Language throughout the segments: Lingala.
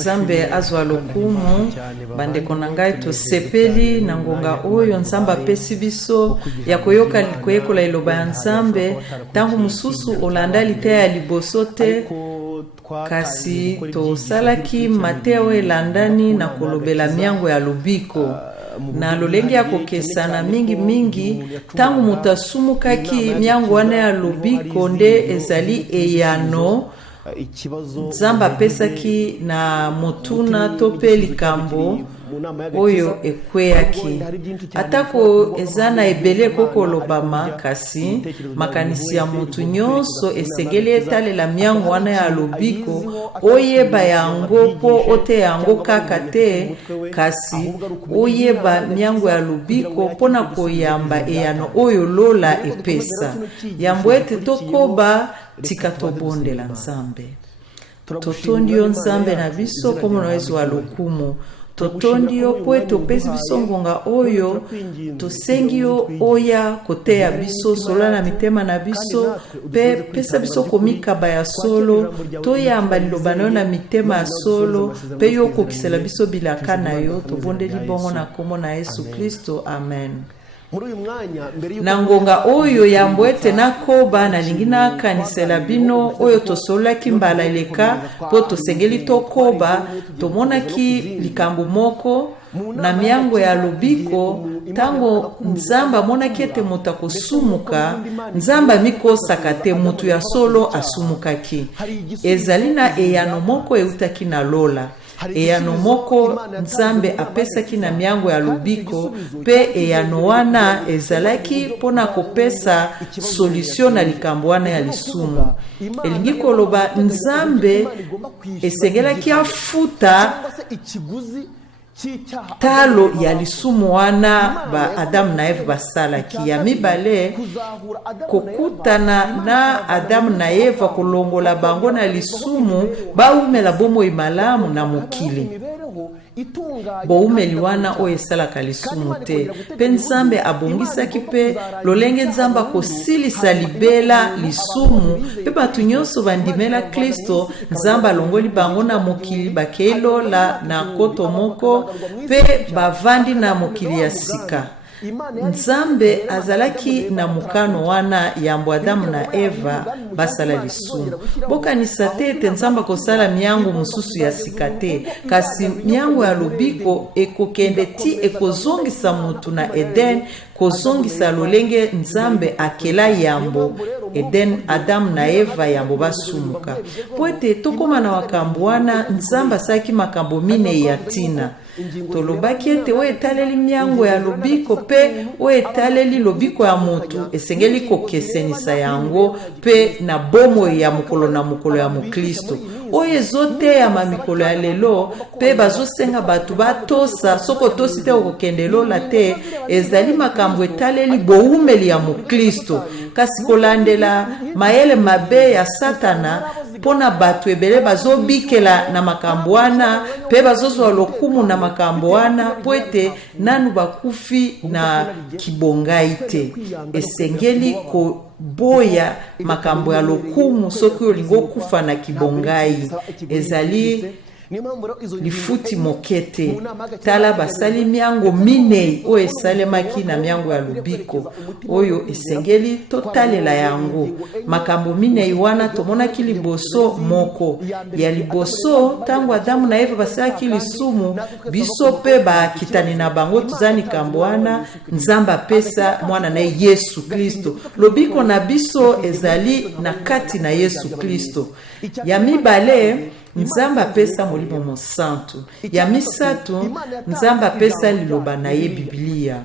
Nzambe azwa lokumu bandeko na ngai tosepeli na ngonga oyo Nzambe apesi biso ya koyoka koyekola iloba ya Nzambe tangu mususu olanda liteya ya liboso te kasi tosalaki Mateo elandani na kolobela miango ya lobiko na lolenge ya kokesana mingi tangu mutasumukaki miango wana ya lobiko nde ezali eyano Nzambe apesaki na motuna to pe likambo oyo ekweyaki atako ezana ebele kokolobama kasi makanisi ya mutu nyonso esengeli etalela miango wana ya lobiko oyeba yango po ote yango kaka te kasi oyeba miango ya lobiko pona koyamba eyano oyo lola epesa yambo ete tokoba tika tobondela Nzambe totondi yo Nzambe na biso komo na Yesu wa lokumu totondi yo po topesi biso ngonga oyo tosengi yo oya koteya biso solola na mitema na biso pe pesa biso komikaba ya solo toyamba liloba na yo na mitema ya solo pe yo kokisela biso bilaka na yo tobondeli bongo na kombo na Yesu Kristo amen. Na ngonga oyo yambo ete nakoba nalingi nakanisela bino oyo tosolaki mbala eleka po tosengeli tokoba tomonaki likambo moko na miango ya lobiko tango Nzambe amonaki ete moto akosumuka Nzambe amikosaka te mutu ya solo asumukaki ezali na eyano moko eutaki na lola eyano moko Nzambe apesaki na miango ya lobiko pe eyano wana ezalaki pona kopesa solution na likambo wana ya lisumu elingi koloba Nzambe esengelaki afuta talo ya lisumu wana ba Adam na Eva basalaki ya mibale kokutana na Adam na Eva kolongola bango na lisumu baumela bomo imalamu na mokili boumeli wana oyo esalaka lisumu te pe Nzambe abongisaki pe lolenge Nzambe kosilisa libela lisumu pe batu nyonso bandimela Kristo Nzambe alongoli bango na mokili bakelola na koto moko pe bavandi na mokili ya sika Nzambe azalaki na mukano wana yambo Adamu na Eva basala lisumu bokanisa te ete Nzambe kosala miango mususu ya sika te kasi miango ya lobiko ekokende ti ekozongisa mutu na Eden kozongisa lolenge Nzambe akela yambo Eden Adam na Eva yambo basumuka po ete tokoma na wakambo wana Nzambe asaki makambo mine ya tina tolobaki ete oyo etaleli miango ya lobiko pe oyo etaleli lobiko ya mutu esengeli kokesenisa yango pe na bomo ya mokolo na mokolo ya mokristo oyo ezoteya mamikolo ya lelo pe bazosenga batu batosa soko tosi te okokende lola te ezali makambo etaleli boumeli ya mokristo kasi kolandela mayele mabe ya Satana pona batu ebele bazobikela na makambo wana pe bazozwa lokumu na makambo wana po ete nanu bakufi na kibongai te esengeli boya makambo ya lokumu soki olingo kufa na kibongai ezali lifuti mokete tala basali miango minei oyo esalemaki na miango ya lobiko oyo esengeli totalela yango makambo minei wana tomonaki liboso moko ya liboso tango Adamu na Eva basalaki lisumu biso pe bakitani na bango tuzani kambo wana Nzambe apesa mwana na Yesu Kristo lobiko na biso ezali na kati na Yesu Kristo ya mibale Nzambe apesa molimo mosantu ya misatu Nzambe apesa liloba na ye Biblia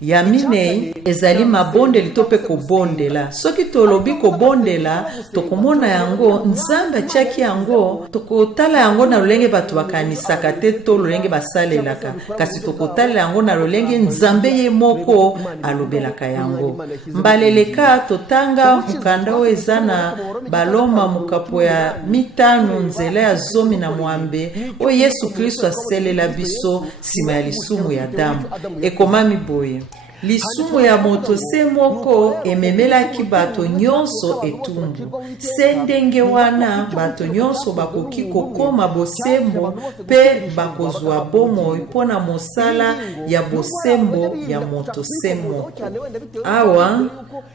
ya minei ezali mabondeli to pe kobondela soki tolobi kobondela tokomona yango Nzambe atiaki yango tokotala yango na lolenge batu bakanisaka te to lolenge basalelaka kasi tokotala yango na lolenge Nzambe ye moko alobelaka yango mbaleleka totanga mukanda oyo eza na baloma mukapo ya mitano nzela ya zomi na mwambe oyo Yesu Kristo aselela biso sima ya lisumu ya Adamu ekomami boye lisumu ya moto se moko ememelaki bato nyonso etumbu. Se ndenge wana bato nyonso bakoki kokoma bosembo mpe bakozwa bomoi mpona mosala ya bosembo ya moto se moko. Awa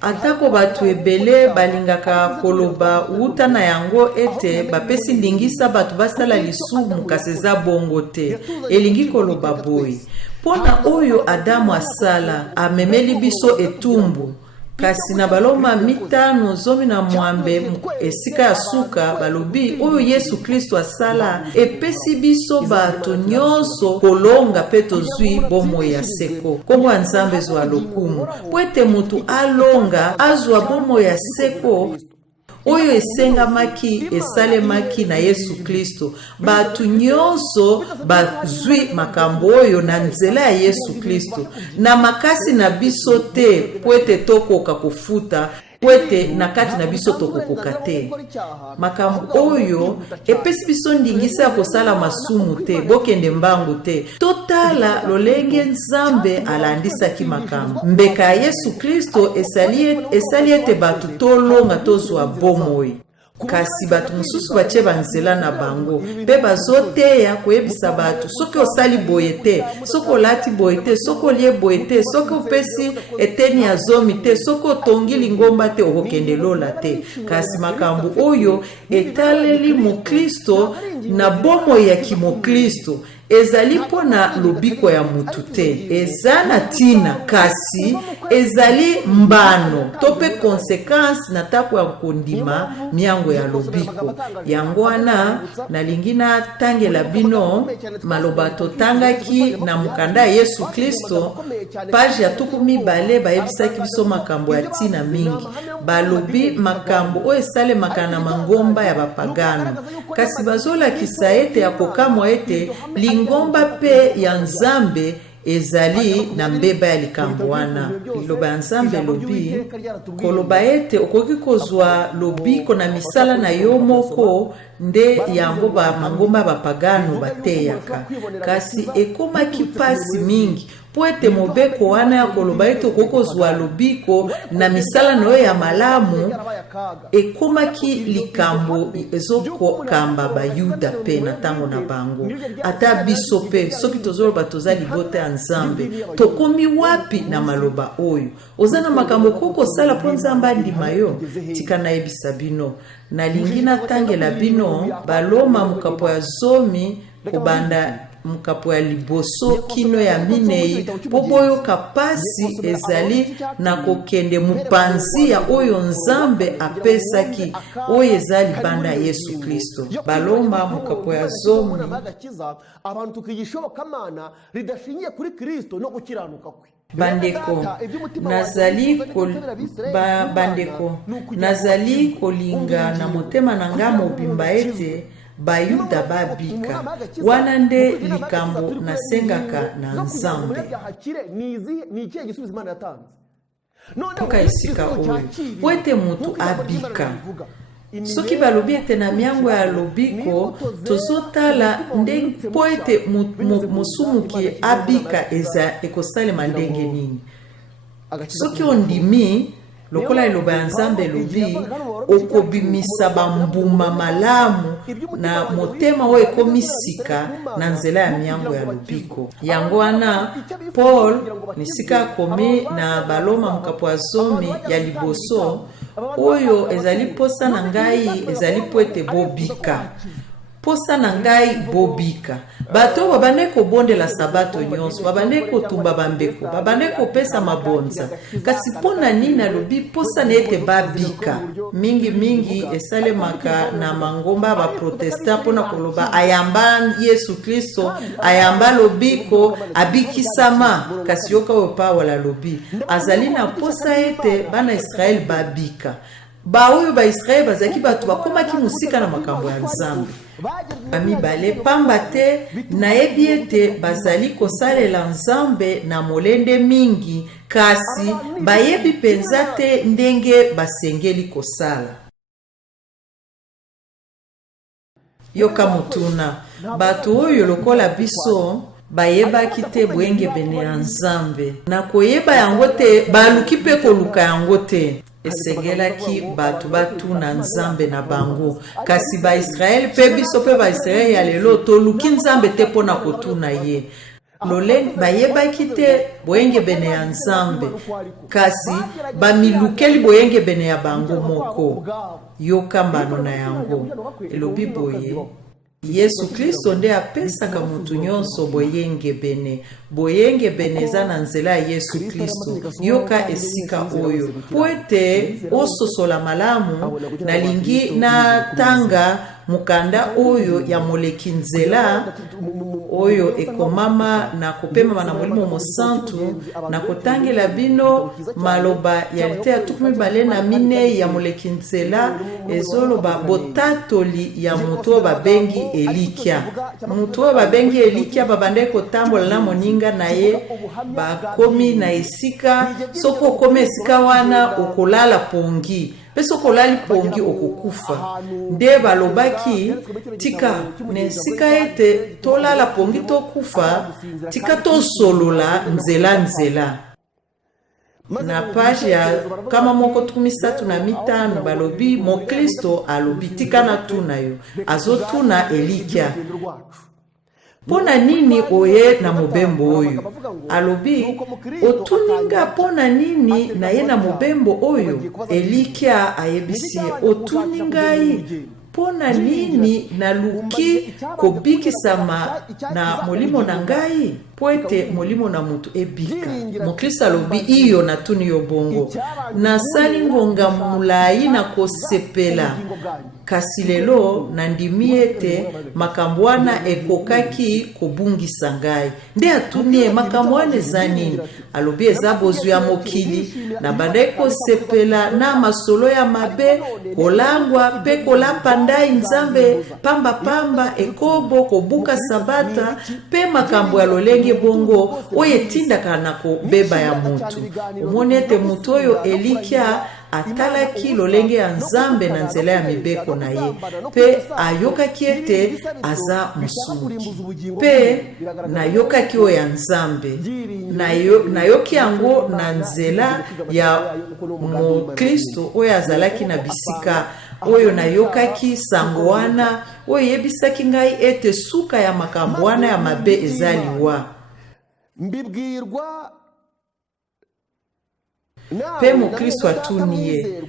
atako bato ebele balingaka koloba uta na yango ete bapesi ndingisa bato basala lisumu kasi eza bongo te. Elingi koloba boye mpona oyo Adamu asala amemeli biso etumbu, kasi na baloma 5:10 esika ya suka balobi oyo Yesu Kristo asala epesi biso bato nyonso kolonga pe tozwi bomoi ya seko. Kombo ya Nzambe ezwa lokumu po ete mutu alonga azwa bomoi ya seko oyo esengamaki esalemaki na Yesu Kristo. Batu nyonso bazwi makambo oyo na nzela ya Yesu Kristo na makasi na biso te po ete tokoka kofuta kwete na kati na biso tokokoka te. Makambo oyo epesi biso ndingisa ya kosala masumu te, bokende mbangu te. Totala lolenge Nzambe alandisaki makambo. Mbeka ya Yesu Kristo esali ete batu tolonga tozwa bomoi. Kasi batu mususu bache banzela na bango pe bazoteya koyebisa batu soki osali boye te, soki olati boye te, soki olie boye te, soki opesi eteni ya zomi te, soki otongi lingomba te, okokende lola te. Kasi makambo oyo etaleli mokristo na bomoi ya kimokristo ezali pona lobiko ya mutu te, eza na tina kasi ezali mbano tope konsekansi na tako ya kondima miango ya lobiko. Yango wana nalingi na tangela bino maloba totangaki na mukanda ya Yesu Kristo page ya 12 bayebisaki biso makambo ya tina mingi. Balobi makambo oyo esalemaka na mangomba ya bapagano, kasi bazolakisa ete ya kokamwa ete lingomba pe ya Nzambe ezali na mbeba ya likambo wana. Liloba ya Nzambe lobi koloba ete okoki kozwa lobiko na misala na yo moko nde yango ba mangomba bapagano bateyaka, kasi ekomaki pasi mingi po ete mobeko wana ya koloba ete okokozwa lobiko na misala na yo ya malamu ekomaki likambo ezokokamba bayuda pe na tango na bango. Ata biso pe soki tozoloba toza libota ya Nzambe tokomi wapi na maloba oyo? Ozana makambo kokosala po Nzambe andima yo? Tika na yebisa bino nalingi natangela bino baloma mukapo ya zomi kobanda mukapo ya liboso kino ya minei po boyoka pasi ezali na kokende mupanzi ya oyo Nzambe apesaki oyo ezali banda Yesu Kristo. Baloma mukapo ya zomi abantu tukigishoboka mana ridashingiye kuri Kristo no gukiranuka kwe. Nazali kolinga na motema na nga mobimba ete bayuda babika wana nde likambo nasengaka na Nzambe. Toka isika oyo wete mutu abika soki balobi ete na miango ya lobiko tozotala ndenge po ete mosumuki abika eza ekosalema ndenge nini. Soki ondimi lokola eloba ya Nzambe lobi okobimisa bambuma malamu na motema oyo ekomisika na nzela ya miango ya lobiko. Yango wana Paul nisika komi na baloma mukapo ya zomi ya liboso oyo ezali posa na ngai ezali po ete bobika. Posa na ngai bobika. Bato babande kobondela sabato nyonso, babande kotumba bambeko, babande kopesa mabonza. Kasi pona nini alobi posa na ete babika. Mingi esalemaka na mangomba ba protesta pona koloba ayamba Yesu Kristo, ayamba lobiko, abikisama. Kasi yoka opa wala lobi azali na posa ete bana Israel babika. Ba oyo ba Israel bazaki batu bakomaki musika na makambo ya Nzambe. Bamibale pamba te nayebi ete bazali kosalela Nzambe na molende mingi, kasi bayebi penza te ndenge basengeli kosala. Yoka mutuna batu oyo lokola biso bayebaki te bwenge bene ya Nzambe na koyeba yango te baluki mpe koluka yango te. Esengelaki bato batuna Nzambe na bango, kasi Baisraeli mpe biso mpe Baisraeli ya lelo toluki Nzambe te mpona kotuna ye. Lolenge bayebaki te boyenge bene ya Nzambe, kasi bamilukeli boyenge bene ya bango moko. Yoka mbano na yango elobi boye Yesu Kristo nde apesaka mutu nyonso boyenge bene. Boyenge bene eza na nzela ya Yesu Kristo. Yoka esika oyo po ete ososola malamu nalingi na tanga mukanda oyo ya moleki nzela oyo ekomama na kopema na Molimo Mosantu na kotangela bino maloba ya Liteya 24 ya moleki nzela ezoloba botatoli ya mutu babengi Elikia. Mutu babengi Elikia babande kotambola na moninga na ye bakomi na esika, soko kome esika wana okolala pongi peso kolali pongi okokufa. Nde balobaki tika nesika ete tolala pongi tokufa, tika tosolola nzela. Na page ya kama moko 35 balobi Mokristo alobi tika na tuna yo azotuna Elikia. Pona nini oye na mobembo oyo? Alobi otuninga pona nini na ye na mobembo oyo? Elikia ayebisi otuningai pona nini naluki kobikisama na molimo na ngai po ete molimo na mutu ebika. Mokristo alobi iyo natuni yo bongo, nasali ngonga mulai na kosepela, kasi lelo nandimi ete makambo wana ekokaki kobungisa ngai. Nde atuni makambo wana eza nini? Alobi eza bozwi ya mokili na bandai kosepela na masolo ya mabe, kolangwa pe kolapa ndai Nzambe pamba ekobo kobuka sabata pe makambo ya lolenge bongo oye tindaka na kobeba ya mutu. Umonete mutu oyo Elikia atalaki lolenge ya Nzambe na nzela ya mibeko na ye pe ayokaki ete aza musumuki pe nayokaki oyo ya Nzambe nayoki yango na nzela ya Mokristo oyo azalaki na bisika oyo nayokaki sango wana oyo yebisaki ngai ete suka ya makambo wana ya mabe ezaliwa. Pe Mokristo atuniye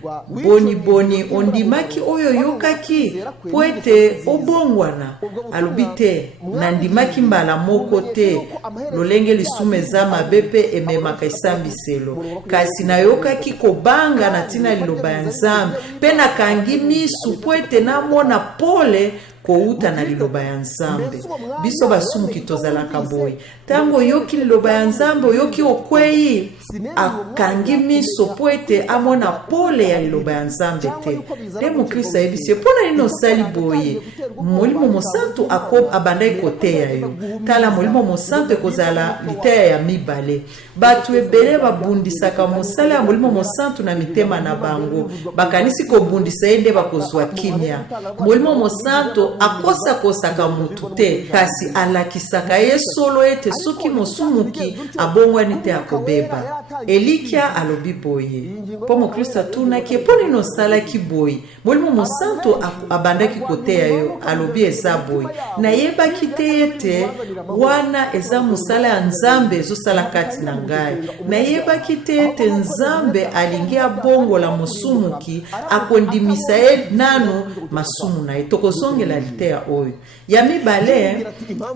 boni ondimaki oyo yokaki po ete obongwana. Alobi te nandimaki mbala moko te lolenge lisumu eza mabe pe ememaka esambiselo, kasi nayokaki kobanga na ntina liloba ya Nzambe pe nakangi misu po ete namona pole kouta na liloba ya Nzambe. Biso basumuki tozalaka boye, tango yoki liloba ya Nzambe yoki okwei akangi miso po ete amona pole ya liloba ya Nzambe te. Nde Mokristo ayebisi pona nini osali boye? Molimo Mosantu abandai koteya yo. Tala Molimo Mosantu ekozala Liteya ya mibale. Batu ebele babundisaka mosala ya Molimo Mosantu na mitema na bango, bakanisi kobundisa ye nde bakozwa kimia. Molimo Mosantu akosaka mutu te, kasi alakisaka ye solo ete soki mosumuki abongwani te akobeba. Elikia alobi boye. Po Mokristo atunaki pona nini osalaki boye? Molimo Mosantu abandaki koteya yo. Alobi eza boye, nayebaki te ete wana eza musala ya Nzambe ezosala kati na ngai. Nayebaki te ete Nzambe alingi abongola mosumuki akondimisa ye nanu masumu na ye. Tokozongela Liteya oyo ya mibale.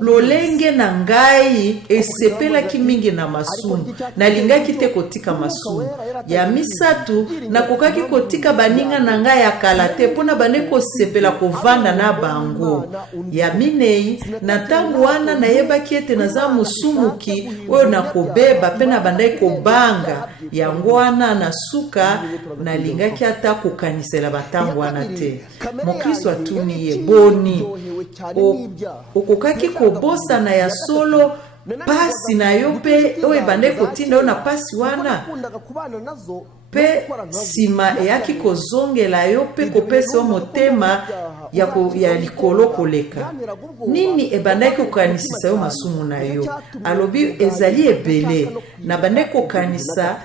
Lolenge na ngai esepelaki mingi na masumu, nalingaki te kotika masumu. Ya misatu nakokaki kotika baninga na ngai ya kala te pona bane kosepela kovanda na bango. Ya minei na tango wana nayebaki ete naza musumuki oyo nakobeba pe na bandai kobanga. Yango wana na suka nalingaki ata kokanisela batango wana te. Mokristo atuni ye boni okokaki kobosana ya solo pasi na yo pe oyo ebandaki kotinda yo na pasi wana pe sima eyaki kozongela yo pe kopesa yo motema ya likolo koleka. Nini ebandaki kokanisisa yo masumu na yo? Alobi ezali ebele na bandaki kokanisa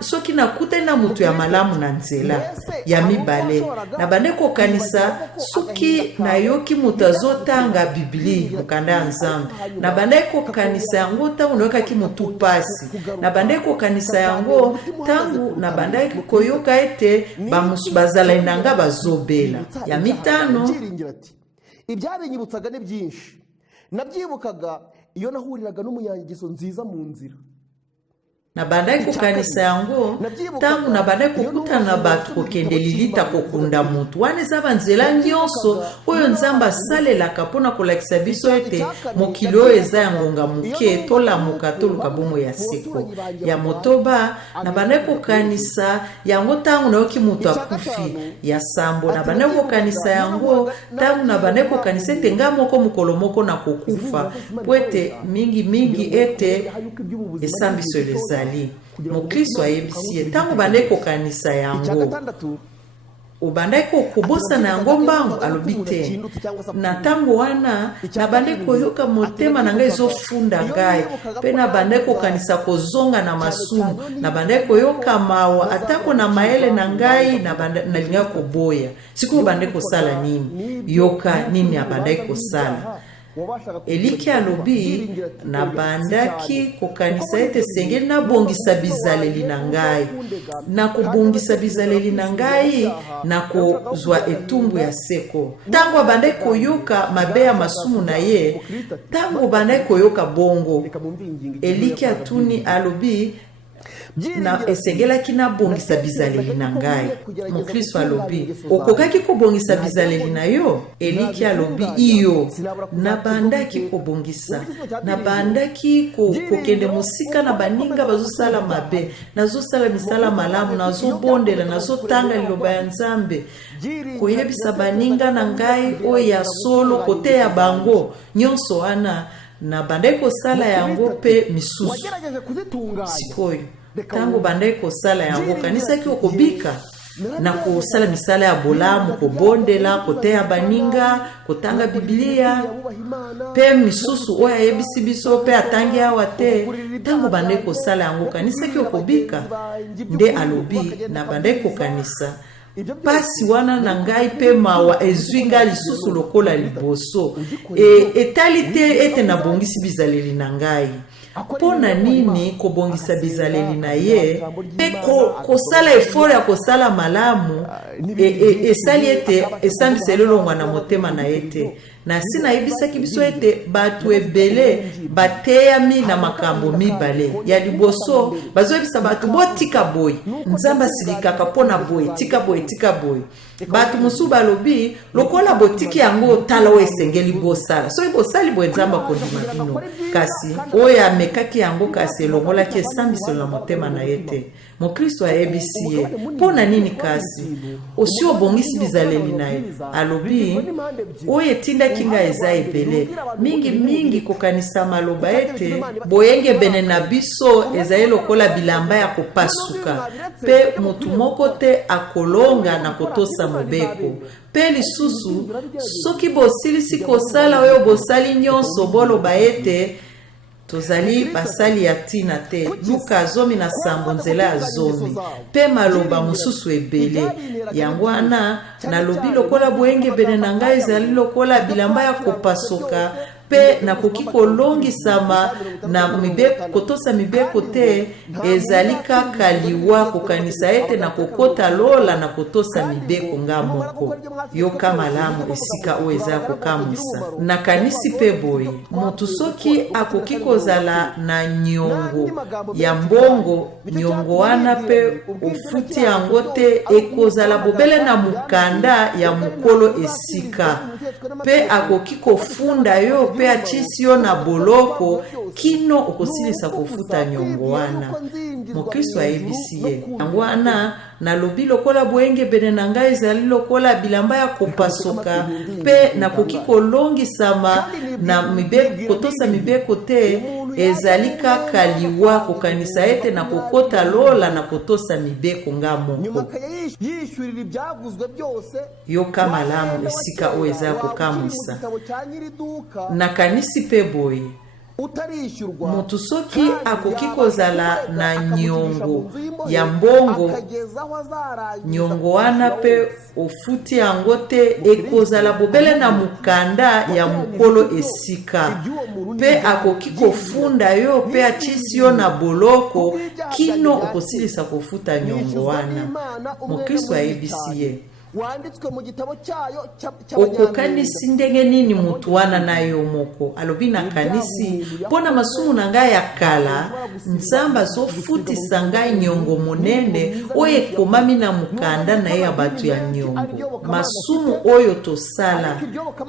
soki nakutani na mutu ya malamu na nzela ya mibale na bandaki kokanisa soki nayoki mutu azotanga Biblia mokanda ya Nzambe na bandaki kokanisa yango ntango nayoki mutu pasi na bandaki kokanisa yango ntango na bandaki koyoka ete bamusu bazala inanga bazobela. Ya mitano ibyabinyibutsaga ni byinshi nabyibukaga iyo nahuriraga n'umunyangiso nziza mu nzira na bandaki kokanisa yango ntango na bandaki kokutana na bato kokende lilita kokunda mutu wana eza banzela nyonso oyo Nzambe asalelaka mpona kolakisa biso ete mokili oyo eza ya ngonga moke tolamuka toluka bomo ya seko. Ya motoba na bandaki kokanisa yango ntango nayoki mutu akufi. Ya sambo na bandaki kokanisa yango ntango na bandaki kokanisa ete nga moko mokolo moko na kokufa po ete mingi ete esambiso elezali. Mokristo ayebisi ntango bandaki kokanisa yango obandaki kobosana yango mbangu alobi te. Na ntango wana na bandaki koyoka motema na ngai ezofunda ngai mpe na bandaki kokanisa kozonga na masumu na bandaki koyoka mawa atako na mayele na ngai nalingaki koboya. Sikoyo bandaki kosala nini? Yoka nini abandaki kosala. Eliki alobi na bandaki kokanisa ete sengeli nabongisa bizaleli na ngai na kobongisa bizaleli na ngai na kozwa etumbu ya seko. Ntango abandaki koyoka mabe ya masumu na ye, ntango bandaki koyoka bongo, eliki atuni alobi na esengelaki nabongisa bizaleli na ngai. Mokristo alobi okokaki kobongisa bizaleli na yo? Eliki alobi iyo na bandaki kobongisa, na bandaki kokende mosika na baninga bazosala mabe, nazosala misala malamu, nazobondela, nazotanga liloba ya Nzambe, koyebisa baninga na ngai oyo ya solo kote ya bango nyonso wana na bandaki kosala yango pe misusu. Sikoyo ntango bandaki kosala yango kanisaki okobika na kosala misala ya bolamu, kobondela, koteya baninga, kotanga Biblia pe misusu oyo ayebisi biso pe atangi awa te. Ntango bandaki kosala yango kanisaki okobika. Nde alobi na bandaki kokanisa pasi wana na ngai pe mawa ezwi ngai lisusu lokola liboso etali te ete nabongisi bizaleli na ngai. Pona nini kobongisa bizaleli na ye pe kosala eforo ya kosala malamu esali ete esambiseli longwa na motema na ye te. Na si nayebisaki biso ete bato ebele bateyami na makambo mibale. Ya liboso bazoyebisa bato botika boye, Nzambe asilikaka mpona boye, tika boye, tika boye. Bato mosusu balobi lokola botiki yango tala oyo esengeli bosala, soki bosali boye Nzambe akondima bino. Kasi oyo amekaki yango kasi elongolaki esambiselo na motema na ye te. Mokristo ayebisi ye mpona nini kasi osi obongisi bizaleli na ye. Alobi oyo etindaki ngai eza ebele mingi kokanisa maloba ete boyenge bene na biso ezali lokola bilamba ya kopasuka pe mutu moko te akolonga na kotosa mobeko. Pe lisusu soki bosilisi kosala oyo bosali nyonso boloba ete tozali basali ya tina te. Luka 17 nzela ya 10 pe maloba mosusu ebele. Yango wana nalobi lokola boyenge bene na ngai ezali lokola bilamba ya kopasuka pe nakoki kolongisama na mibeko, kotosa mibeko te ezali kaka liwa kokanisa ete na kokota lola na kotosa mibeko nga moko. Yoka malamu esika oyo eza kokamwisa. Nakanisi pe boye motu soki akoki kozala na nyongo ya mbongo, nyongo wana pe ofuti yango te ekozala bobele na mukanda ya mukolo esika pe akoki kofunda yo pe achisi yo na boloko kino okosilisa kofuta nyongo wana. Mokristo ayebisi ye yango wana nalobi lokola boyenge bene na ngai ezali lokola bilamba ya kopasuka pe nakoki kolongisama na mibeko, kotosa mibeko te ezali kaka liwa kokanisa ete na kokota lola na kotosa mibeko nga moko. yishyurira ibyaguzwe byose Yoka malamu esika oyo eza ya kokamwisa. Nakanisi pe boye utarishyurwa mutu soki akoki kozala na nyongo ya mbongo, nyongo wana pe ofuti yango te ekozala bobele na mukanda ya mukolo esika, pe akoki kofunda yo pe achisi yo na boloko kino okosilisa kofuta nyongo wana. Mokristo ayebisi ye wanditswe mu gitabo cyayo okokanisi ndenge nini mutu wana na yo moko. Alobi na kanisi pona masumu na ngai ya kala Nzambe azofutisa ngai nyongo monene oyo ekomami na mukanda na ye ya bato ya nyongo. Masumu oyo tosala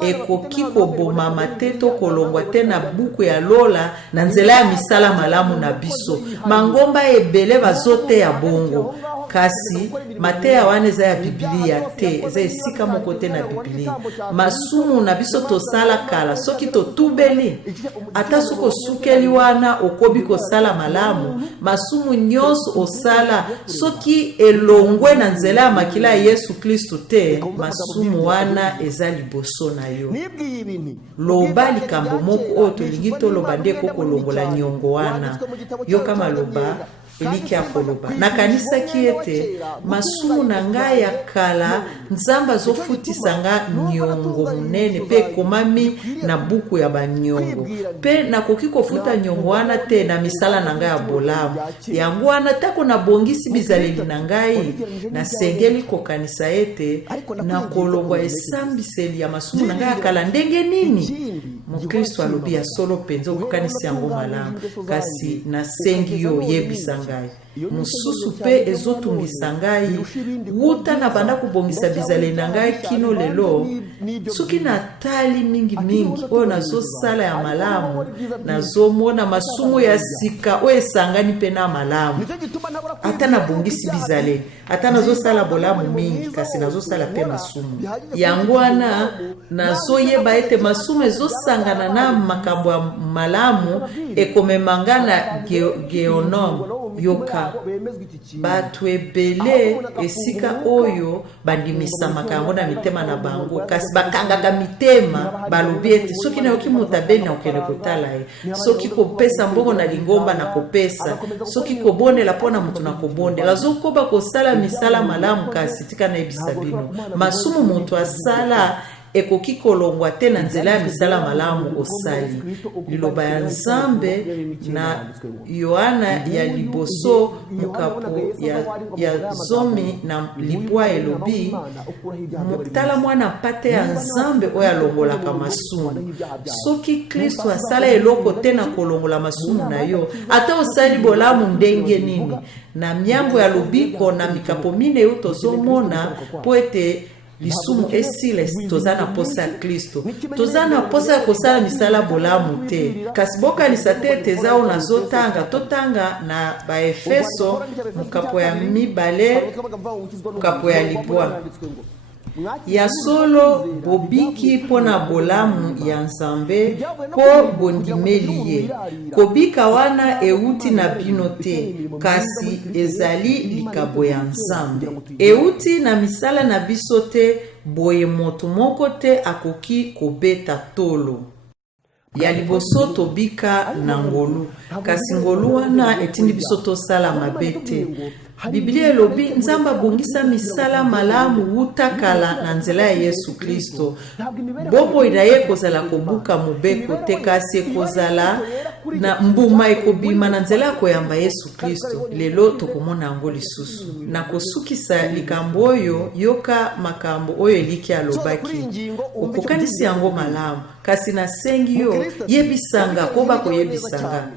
ekoki kobomama te to kolongwa te na buku ya lola na nzela ya misala malamu na biso. Mangomba ebele bazote ya bongo, kasi mateya wana eza ya Biblia te, eza esika moko te na Biblia. Masumu na biso tosala kala soki totubeli ata soko sukeli wana okobi kosala malamu. Masumu nyonso osala soki elongwe na nzela ya makila ya Yesu Kristo te, masumu wana eza liboso na yo. Loba likambo moko oyo tolingi toloba nde kokolongola nyongo wana. Yoka maloba eliki akoloba nakanisaki ete masumu na ngai ya kala Nzambe azofutisa nga nyongo munene pe ekomami na buku ya banyongo, pe nakoki kofuta nyongo wana te na misala na ngai ya bolamu. Yango wana tako nabongisi bizaleli na ngai, nasengeli kokanisa ete na kolongwa esambiseli ya masumu na ngai ya kala ndenge nini. Mokristo alobi ya solo penza okokanisi yango malamu, kasi nasengi yo yebisa ngai. Mususu pe ezotungisa ngai wuta na banda kubongisa bizaleli na ngai kino lelo. Soki natali mingi oyo nazosala ya malamu, nazomona masumu ya sika oyo esangani pe na malamu. Ata nabongisi bizaleli, ata nazosala bolamu mingi, kasi nazosala pe masumu. Yango wana nazoyeba ete masumu ezosangana na makambo ya malamu ekomemanga na geonom. Yoka batu ebele esika oyo bandimisa makango na mitema na bango, kasi bakangaka mitema balobi ete soki nayoki moto abeli na okende kotala ye, soki kopesa mbongo na lingomba na kopesa, soki kobondela mpona moto na kobondela. Azokoba kosala misala malamu, kasi tika na yebisa bino masumu moto asala ekoki kolongwa te na nzela ya misala malamu osali. Liloba ya Nzambe na Yohana ya liboso mukapo ya zomi na libwa elobi tala mwana pate ya Nzambe oyo alongolaka masumu. Soki Kristo asala eloko te na kolongola masumu na yo, ata osali bolamu ndenge nini, na miambo ya lobiko na mikapo mine yo tozomona po ete lisumu esile toza na posa ya Kristo, toza na posa ya kosala misala bolamu te. Kasi bokanisa te ete eza oyo nazotanga totanga na baefeso mukapo ya 2 mukapo ya libwa. Ya solo bobiki pona bolamu ya Nzambe po bondimeli ye. Kobika wana euti na bino te, kasi ezali likabo ya Nzambe. Euti na misala na biso te, boye moto moko te akoki kobeta tolo. Ya liboso tobika na ngolu, kasi ngolu wana etindi biso tosala mabe te. Biblia elobi Nzambe abongisa misala malamu wuta kala na nzela ya Yesu Kristo. Bobo iraye kozala kobuka mubeko te, kasi kozala na mbuma ekobima na nzela koyamba Yesu Kristo. Lelo tokomona yango lisusu. Na kosukisa likambo oyo, yoka makambo oyo eliki alobaki. Okokanisi yango malamu, kasi nasengi yo yebisanga koba koyebisanga.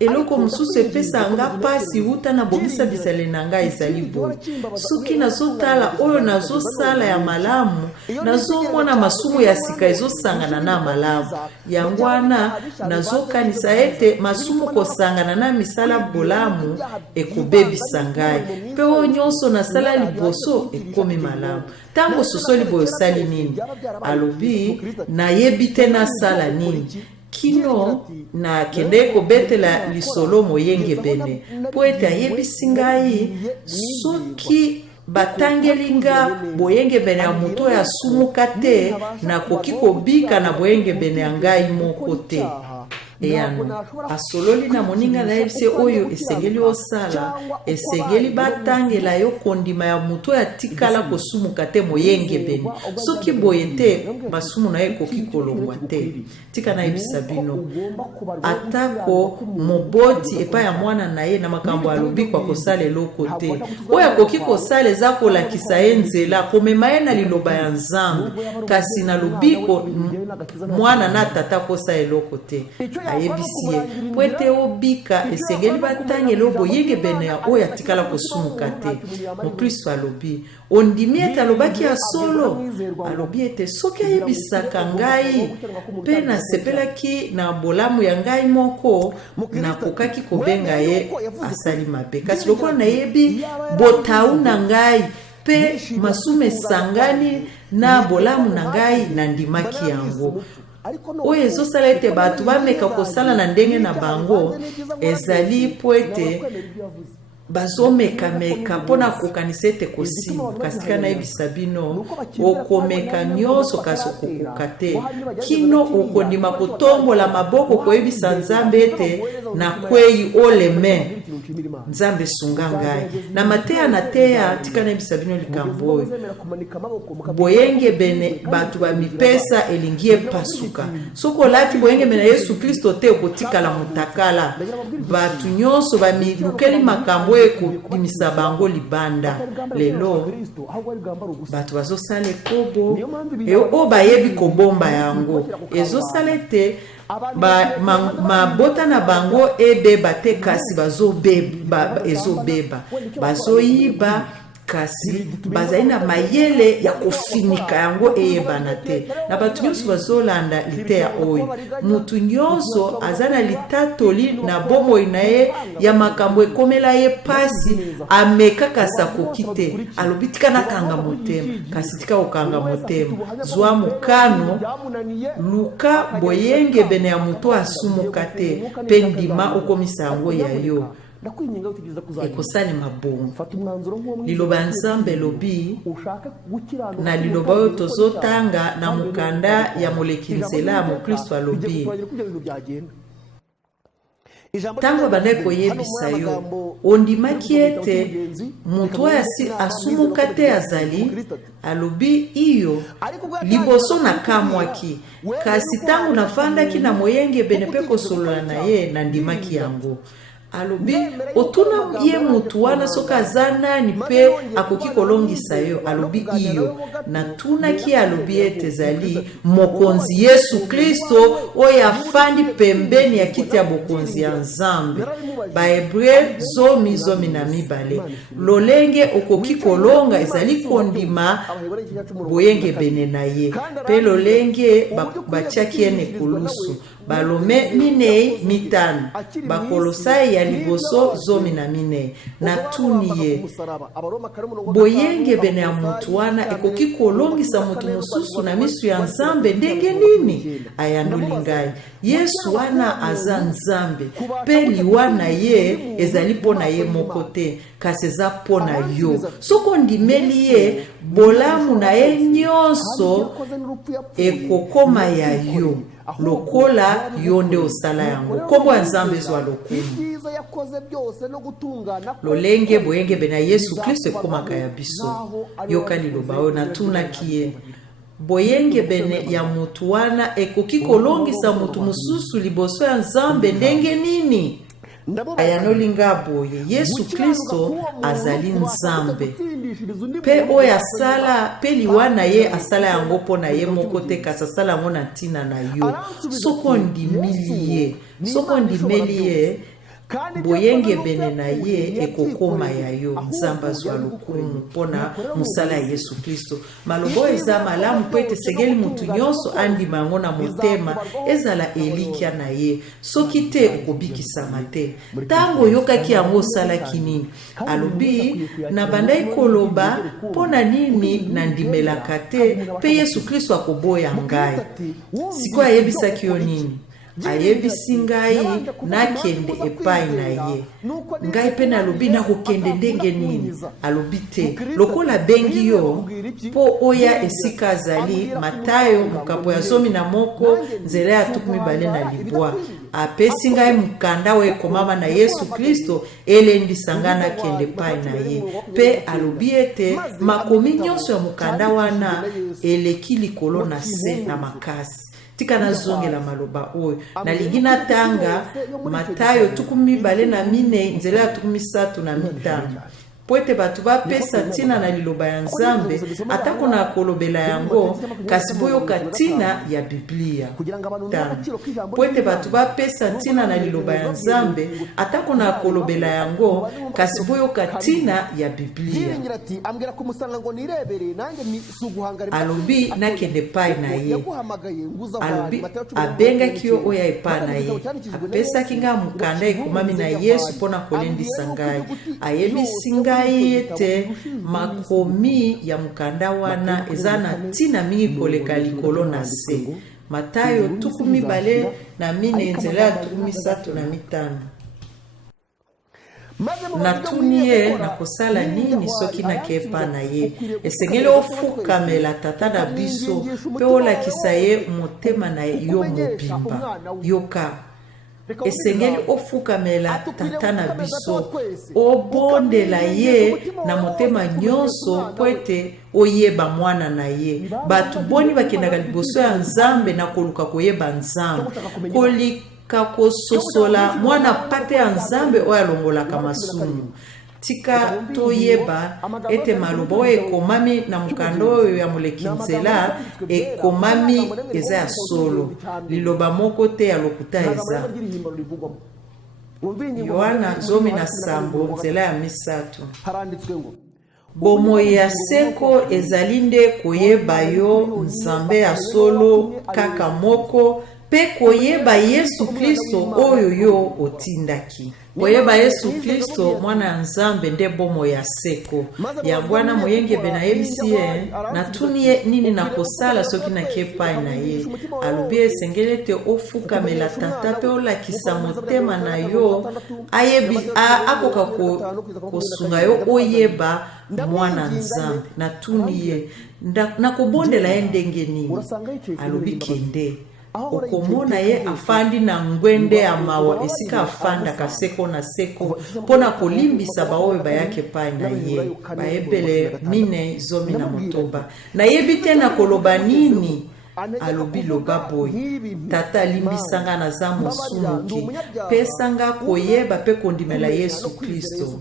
Eloko mususu epesa nga pasi wuta na bongisa bizaleli na nga ezali boye. Soki nazotala oyo nazosala ya malamu, nazomona masumu ya sika ezosangana na malamu. Yango wana nazokanisa ete masumu kosangana na misala bolamu ekobebisa ngai. Pe oyo nyonso nasala liboso ekomi malamu. Tango sosoli boyo sali nini? Alobi nayebi te nasala nini. kino na kende kobetela lisolo moyenge bene po ete ayebisi ngai soki batangelinga boyenge bene ya moto oyo asumuka te nakoki kobika na boyenge bene ya ngai moko te. eyano asololi na moninga na yebise oyo esengeli osala esengeli batangela yo kondima ya moto ya tikala kosumuka te moyenge beni soki boye te masumu na ye koki kolongwa te. Tika na yebisa bino atako moboti epa ya mwana na ye na makambo alobi kwa kosala eloko te oyo akoki kosala eza kolakisa ye nzela komema ye na liloba ya Nzambe kasi na lobiko mwana na tata kosala eloko te. Ayebisi ye po ete obika esengeli batangela oboyenge bene ya oyo atikala kosumuka te. Mokristo alobi ondimi ete alobaki ya solo alobi ete soki ayebisaka ngai mpe nasepelaki na bolamu ya ngai moko nakokaki kobenga ye asali mabe kasi lokola nayebi botau na ngai mpe masumu esangani na bolamu na ngai nandimaki yango. Oyo ezosala ete bato bameka kosala na ndenge na bango ezali po ete bazomeka mpona kokanisa ete kosima kasi tika nayebisa bino okomeka nyonso kasi okokoka te kino okondima kotombola maboko koyebisa Nzambe ete nakwei oleme Nzambe sunga ngai na mateya na teya. Tika nayebisa bino likambo oyo boyenge bene bato bamipesa elingi epasuka soki olati boyenge bene Yesu Kristo te okotikala motakala bato nyonso bamilukeli makambo ekobimisa bango libanda. Lelo bato bazosala ekobo oyo bayebi kobomba yango ezosala ete mabota na bango ebeba te kasi ezobeba bazoyiba kasi bazali na mayele ya kofinika yango eyebana te. Na bato nyonso bazolanda liteya oyo mutu nyonso aza na litatoli na bomoi na ye ya makambo ekomela ye pasi ameka kasi akoki te alobi tika nakanga motema kasi tika okanga motema zwa mokano luka boyenge bene ya mutu asumuka te mpe ndima okomisa yango ya yo ekosali mabongo. Liloba Nzambe lobi na liloba oyo tozotanga na mukanda ya molekili nzela Mokristo alobi tango bandai koyebisa yo ondimaki ete mutu oyo asumuka te azali alobi iyo liboso na kamwaki kasi tango nafandaki na moyenge bene mpe kosolola na ye nandimaki yango. Alobi otuna ye mutu wana soka aza nani mpe akoki kolongisa yo alobi iyo natunaki alobi ete ezali mokonzi Yesu Kristo oyo afandi pembeni ya kiti ya bokonzi ya Nzambe. Bahebre 10:12 lolenge okoki kolonga ezali kondima boyenge bene na ye mpe lolenge batiaki ye nekulusu balome 4:5 Bakolosai ya liboso 10:4 natuni ye boyenge bene ya mutu wana ekoki kolongisa mutu mosusu na misu ya Nzambe ndenge nini? Ayandoli ngai Yesu wana aza Nzambe mpe liwa na ye ezali mpona ye moko te kasi eza mpona yo. Soki ondimeli ye bolamu na ye nyonso ekokoma ya yo lokola yo nde osala yango. Kombo ya Nzambe ezwa lokumu lolenge boyenge bene ya Yesu Kristo ekomaka ya biso. Yoka liloba oyo natunaki ye boyenge bene ya mutu wana ekoki kolongisa mutu mosusu liboso ya Nzambe ndenge nini? Ayanolinga boye Yesu Kristo azali Nzambe mpe oyo asala mpe liwa na ye asala yango mpona ye moko te kasi asala yango na ntina na yo. Soko ondimeli ye boyenge bene na ye ekokoma ya yo. Nzambe azwa lokumu mpona mosala ya Yesu Kristo. Maloba eza malamu mpo ete segeli mutu nyonso andima yango na motema ezala elikya na ye soki te okobikisama te. Tango oyokaki yango osalaki nini? Alobi na bandai koloba mpona nini nandimelaka te mpe Yesu Kristo akoboya ngai. Sikoyo ayebisaki yo nini? ayebisi ngai nakende epai na ye. Ngai pe nalobi nakokende ndenge nini? Alobi te, lokola bengi yo po oya esika azali. Matayo mukapo ya 11 nzela ya 22. Apesi ngai mukanda oyo ekomama na Yesu Kristo elendisa ngai nakende epai na ye. Pe alobi ete makomi nyonso ya mukanda wana eleki likolo na se na makasi. Tika na zongela maloba oyo nalingi natanga Matayo 24 nzela ya 35. Po ete bato bapesa ntina na liloba ya Nzambe atako na kolobela yango kasi boyoka ntina ya Biblia. Po ete bato bapesa ntina na liloba ya Nzambe atako na kolobela yango kasi boyoka ntina ya Biblia. Alobi nakende pai na ye. Alobi abengaki yo oya epa na ye. Apesaki nga mukanda ekomami na Yesu mpona kolendisa ngai. Ayebisi ngai ete makomi ya mukanda wana eza na ntina mingi koleka likolo na se. Matayo 24 nzela ya 35. Natuni ye nakosala nini soki nakepa na ye? Esengeli ofukamela tata na biso pe olakisa ye motema na yo mobimba. Yoka esengeli ofukamela tata na biso obondela ye na motema nyonso po ete oyeba mwana na ye. Batu boni bakendaka liboso ya Nzambe na koluka koyeba Nzambe, kolika kososola mwana pate ya Nzambe oyo alongolaka masumu. Tika toyeba ete maloba oyo ekomami na mukanda oyo ya moleki nzela ekomami eza ya solo. Liloba moko te ya lokuta eza. Yohana 17 nzela ya 3. Bomoi ya seko ezali nde koyeba yo Nzambe ya solo kaka moko pe koyeba Yesu Kristo oyo yo otindaki. Koyeba Yesu Kristo mwana ya Nzambe nde bomo ya seko. Yangwana moyenge bena yebisi ye natuni ye nini nakosala soki nakepai na ye. Alobi esengeli te ofukamela tata pe olakisa motema na yo ayebi akoka kosunga yo oyeba mwana Nzambe. Natuni ye nakobondela ye ndenge nini? Alobi kende okomona ye afandi na ngwende ya mawa esika afanda kaseko na seko pona kolimbisa baoyo bayake pai na ye. Baebele 4:19. Na yebi te na koloba nini? Alobi loba boy. Tata limbisanga na za mosumuki pesanga koyeba pe kondimela Yesu Kristo.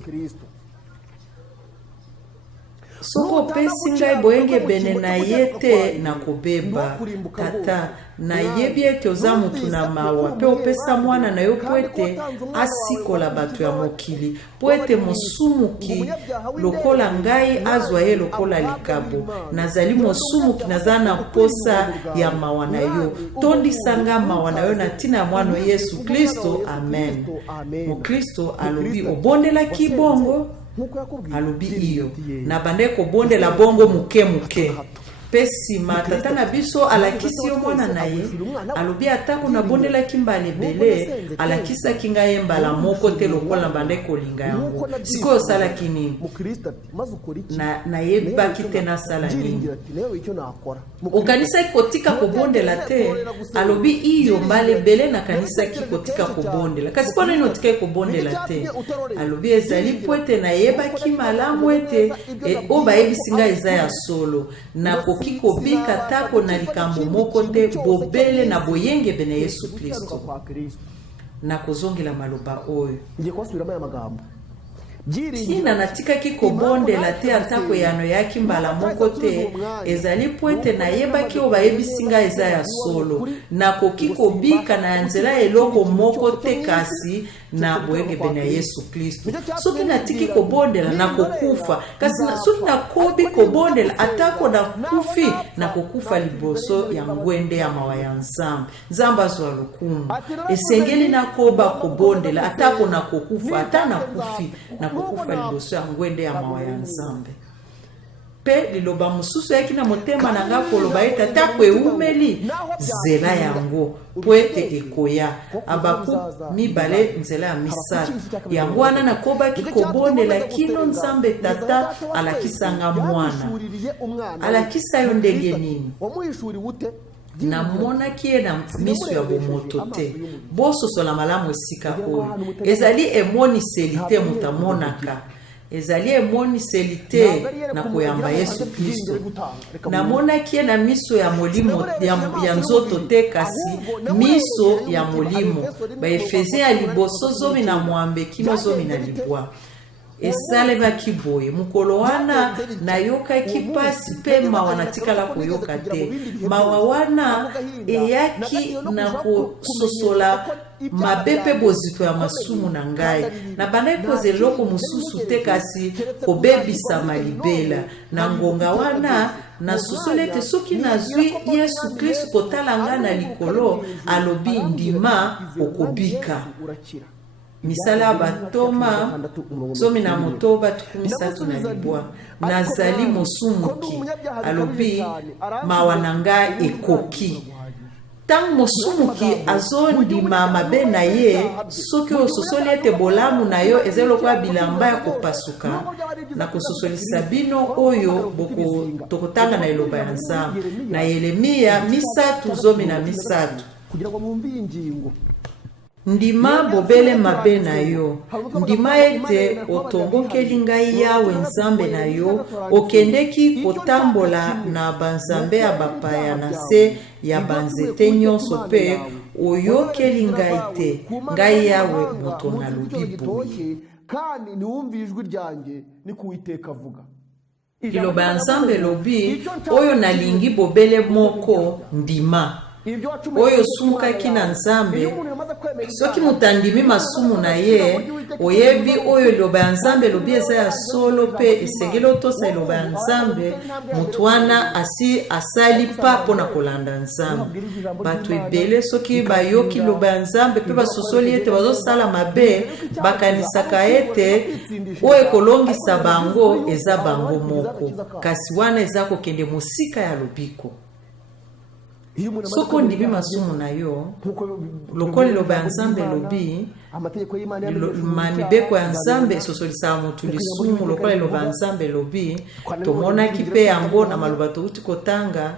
Soko pesi ngai boyenge bene na yete na kobemba. Tata na yebi ete oza mutu na mawa pe opesa mwana na yo po ete asikola bato ya mokili po ete mosumuki lokola ngai azwa ye lokola likabo. Nazali mosumuki naza na posa ya mawa na yo. Tondisanga mawa na yo na ntina ya mwana Yesu Kristo. Amen. Mokristo alobi obondelaki bongo? Alobi iyo na bande kobondela bongo muke. Pesima tata na biso alakisi yo mwana na ye. Alobi atako na bondela kimbale bele alakisa kinga ye mbala moko te lokola bande kolinga yango. Siko sala kinini na yebaki te na sala nini? Okanisa kotika kobondela te. Alobi iyo mbale bele na kanisa kotika kobondela. Kasi pona ino tika kobondela te. Alobi ezali poete na yebaki malamu ete oba ebisinga eza ya solo na kiko bika tako na likambo moko te bobele na boyenge bene Yesu Kristo. Na kozongela maloba oyo tina natikaki kobondela te atako yano yaki mbala moko te ezali poete na yebaki oba yebisinga eza ya solo na koki kobika na nzela eloko moko te kasi na boyenge bene Yesu Kristo. Soki natiki kobondela na kokufa kasi soki na kobi kobondela atako na kufi na kokufa liboso ya ngwende ya mawa ya Nzambe. Nzambe azwa lokumu esengeli na koba kobondela atako na kokufa ata na kufi na kokufa liboso ya ngwende ya mawa ya Nzambe. pe liloba mosusu yaki na motema na nga koloba ete atako eumeli nzela yango po ete ekoya. Abaku 2 nzela ya 3. Yango wana nakobaki kobondela kino Nzambe Tata alakisanga mwana. Alakisa yo ndenge nini? Namonaki ye na miso ya bomoto te. Bososola malamu esika oyo. Ezali emoniseli te moto amonaka. Ezali emoniseli te na koyamba Yesu Kristo. Namonaki ye na miso ya molimo ya nzoto te kasi miso ya molimo. Baefeze ya liboso 10 kino 10. Esalebaki boye mukolo wana nayokaki pasi pe mawa natikala koyoka te. Mawa wana eyaki na kososola mabepe bozito ya masumu na ngai. Na bandai koze eloko mosusu te kasi kobebisa malibela. Na ngonga wana na sosole te soki nazwi Yesu Kristo kotala nga na likolo alobi ndima okobika. Misala batoma 13:3 nazali mosumuki alobi mawa na nga ekoki. Tang mosumuki azondima mabe na ye soki ososoli ete bolamu na yo ezelokwa bilamba ya kopasuka na kososolisa bino oyo boko tokotanga na eloba ya Nzambe na Yeremia 3:3 kugira ngo mwumve iyi ngingo. Ndima bobele mabe na yo. Ndima ete otombokeli ngai Yawe Nzambe na yo, okendeki kotambola na banzambe ya bapaya na se ya banzete nyonso pe oyokeli ngai te. Ngai Yawe moto na lobi kandi niwumva ijwi ryanjye ni kuwiteka avuga. Liloba ya Nzambe lobi oyo nalingi bobele moko ndima. Oyo sumukaki na Nzambe soki mutandimi masumu na ye oyebi oyo liloba ya Nzambe lobi eza ya solo pe esengeli otosa liloba ya Nzambe mutu wana asali pa mpo na kolanda Nzambe. Bato ebele soki bayoki liloba ya Nzambe pe basosoli ete bazosala mabe bakanisaka ete oyo ekolongisa bango eza bango moko kasi wana eza kokende mosika ya lobiko. Soko ndimi masumu na yo lokoli liloba ya Nzambe lobi mibeko ya Nzambe esosolisa mutu lisumu lokoli liloba ya Nzambe lobi tomonaki pe yango na maloba touti kotanga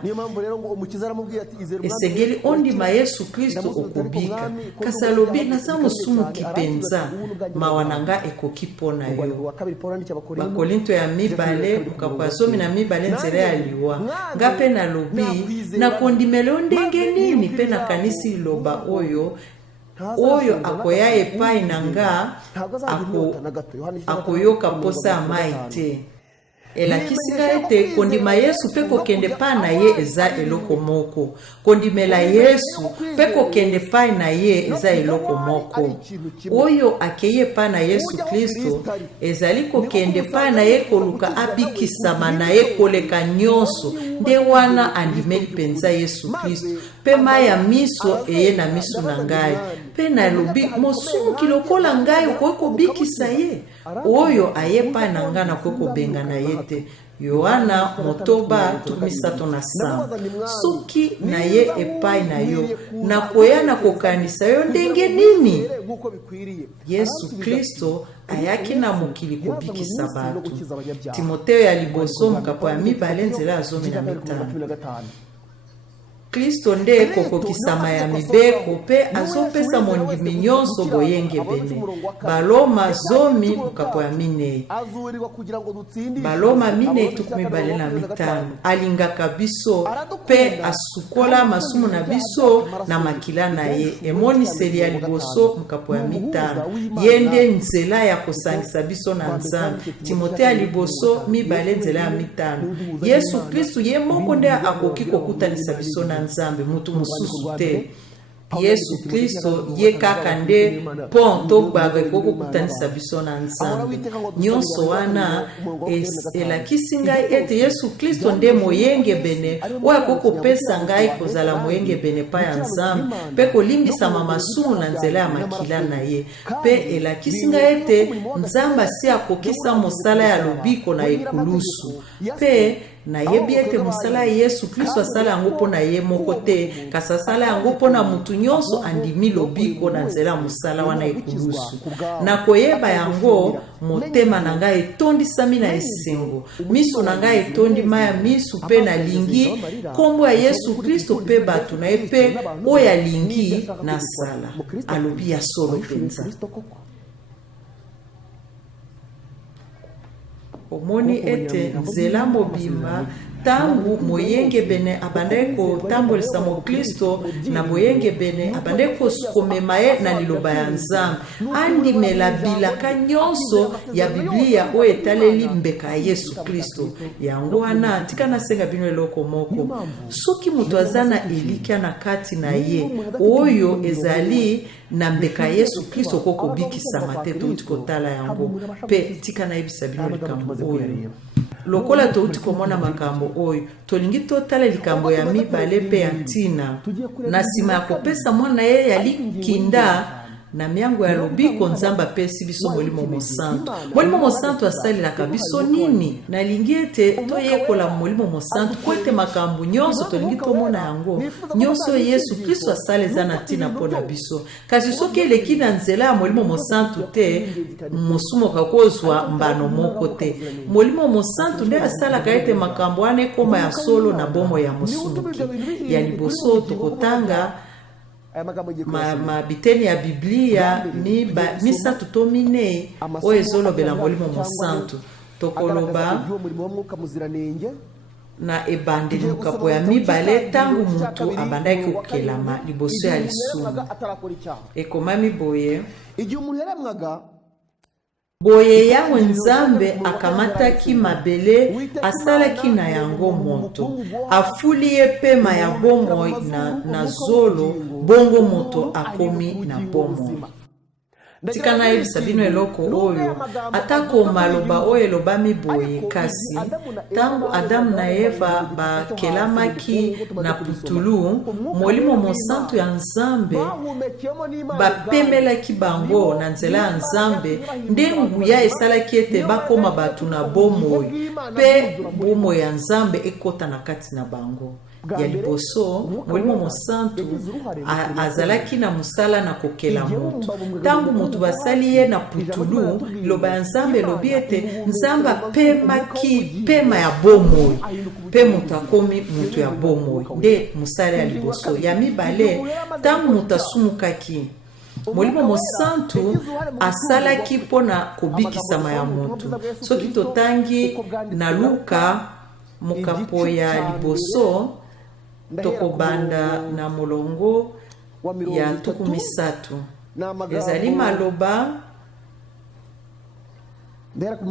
esengeli ondima Yesu Kristo okobika kasi alobi naza mosumu kipenza mawa na nga ekoki mpo na yo. Bakorinto ya 2:12 nzela ya liwa nga pe nalobi nakondimela ndenge nini pe nakanisi liloba oyo akoya epai na nga akoyoka posa ya mai te. Elakisika ete kondima Yesu pe kokende pa na ye eza eloko moko. Kondimela Yesu pe kokende pa na ye eza eloko moko. Oyo akeye pa na Yesu Kristo ezali kokende pa na ye koluka abikisama na ye koleka nyonso. Nde wana andimeli penza Yesu Kristo pe maya miso eye na miso na ngai pe na lobi mosumu kilokola ngai okoko bikisa ye oyo ayepa na nga na koko benga na yete. Yohana 3:7 soki na ye epai na yo na koya na kokanisa yo ndenge nini? Yesu Kristo ayaki na mokili kobikisa bato. Timotheo ya liboso mokapo ya 2 nzela ya 15. Kristo nde kokokisama ya mibeko pe azopesa mondimi nyonso boyenge bene. Baloma 10:4. Baloma 4:25. Alingaka biso pe asukola masumu na biso na makila na ye. Emoniseli ya liboso mokapo ya 5. Yende nzela ya kosangisa biso na Nzambe. Timotheo ya liboso 2 nzela ya 5. Yesu Kristo ye moko nde akoki kokutanisa biso na Nzambe mutu mususu te. Yesu Kristo ye kaka nde pont togbaga ekoko kutanisa biso na Nzambe. Nyonso wana elakisi ngai ete Yesu Kristo nde moyenge bene oyo akokopesa ngai kozala moyenge bene pa ya Nzambe mpe kolimbisama masumu na nzela ya makila na ye. Mpe elakisi ngai ete Nzambe asi akokisa mosala ya lobiko na ekulusu. Mpe nayebi ete mosala ya Yesu Kristo asala yango mpo na ye moko te, kasi asala yango mpo na mutu nyonso andimi lobiko na nzela ya mosala wana ekulusu. Na koyeba yango motema na ngai etondisami na esengo, miso na ngai etondi maya misu mpe nalingi kombo ya Yesu Kristo mpe bato na ye mpe oyo alingi nasala. Alobi ya solo penza. Omoni ete nzela mobimba tangu moyenge bene abandai kotambolisa mokristo na boyenge bene abandai komema ye na liloba ya Nzambe, andimela bilaka nyonso ya Biblia oyo etaleli mbeka ya Yesu Kristo. Yango wana tika nasenga bino eloko moko, soki mutu aza na elikya na kati na ye oyo ezali na mbeka Yesu Kristo kokobikisama te, touti kotala yango pe tika nayebisa bino likambo oyo. Lokola touti komona makambo oyo tolingi totala likambo ya mibale pe ya ntina na nsima ya kopesa mwana ye yali kinda na miango ya lobiko Nzambe apesi biso Molimo Mosantu. Molimo Mosantu asalelaka biso nini? Nalingi ete toyekola Molimo Mosantu po ete makambo nyonso tolingi tomona yango nyonso Yesu Kristo asaleza na ntina mpo na biso. Kasi soki eleki na nzela ya Molimo Mosantu te, mosumo kakozwa mbano moko te. Molimo Mosantu nde asalaka ete makambo wana ekoma ya solo na bomo ya mosumuki. Ya liboso tokotanga biteni ya Biblia misatu to mine oyo ezolobela Molimo Mosantu. Tokoloba na ebandeli mukapo ya mibale tangu mutu abandaki kokelama liboso ya lisumu. Ekomami boye, boye yawe Nzambe akamataki mabele asalaki na yango moto, afuli ye pema ya bomoi na zolo, bongo moto akomi na bomoi. Tika na yebisa bino eloko oyo atako maloba oyo elobami boye, kasi tangu Adamu na Eva bakelamaki na putulu, Molimo Mosantu ya Nzambe bapemelaki bango na nzela ya Nzambe, nde nguya esalaki ete bakoma batu na bomoi pe bomoi ya Nzambe ekota na kati na bango. Ya liboso Molimo Mosantu azalaki na musala na kokela mutu. Tangu mutu basali ye na putulu, loba ya Nzambe lobi ete Nzambe apemaki pema ya bomoi pe mutu akomi mutu ya bomoi. Nde musala ya liboso. Ya mibale, tangu mutu asumukaki, Molimo Mosantu asalaki pona kobikisama ya mutu. Soki totangi na Luka mokapo ya liboso, tokobanda na molongo ya tukumisatu. Ezali maloba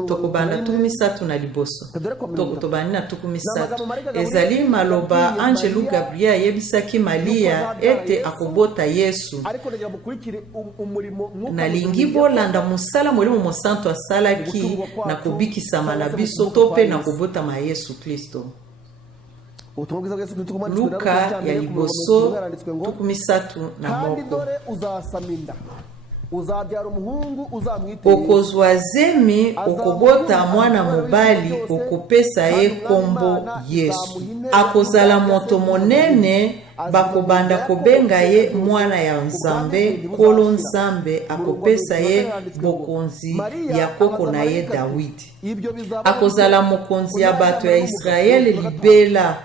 tokobanda tukumisatu na liboso. Tokobanda na tukumisatu. Ezali maloba Angelu Gabriel yebisaki Malia ete akobota Yesu. Nalingi bolanda musala Molimo Mosantu asalaki na kubikisama na biso tope na kobota ma Yesu Kristo. Luka ya liboso tukumisatu na moko. Okozwa zemi okobota mwana mobali okopesa ye kombo Yesu. Akozala moto monene, bakobanda kobenga ye mwana ya Nzambe, kolo Nzambe akopesa ye bokonzi ya koko na ye Dawidi. Akozala mokonzi ya bato ya Israele libela,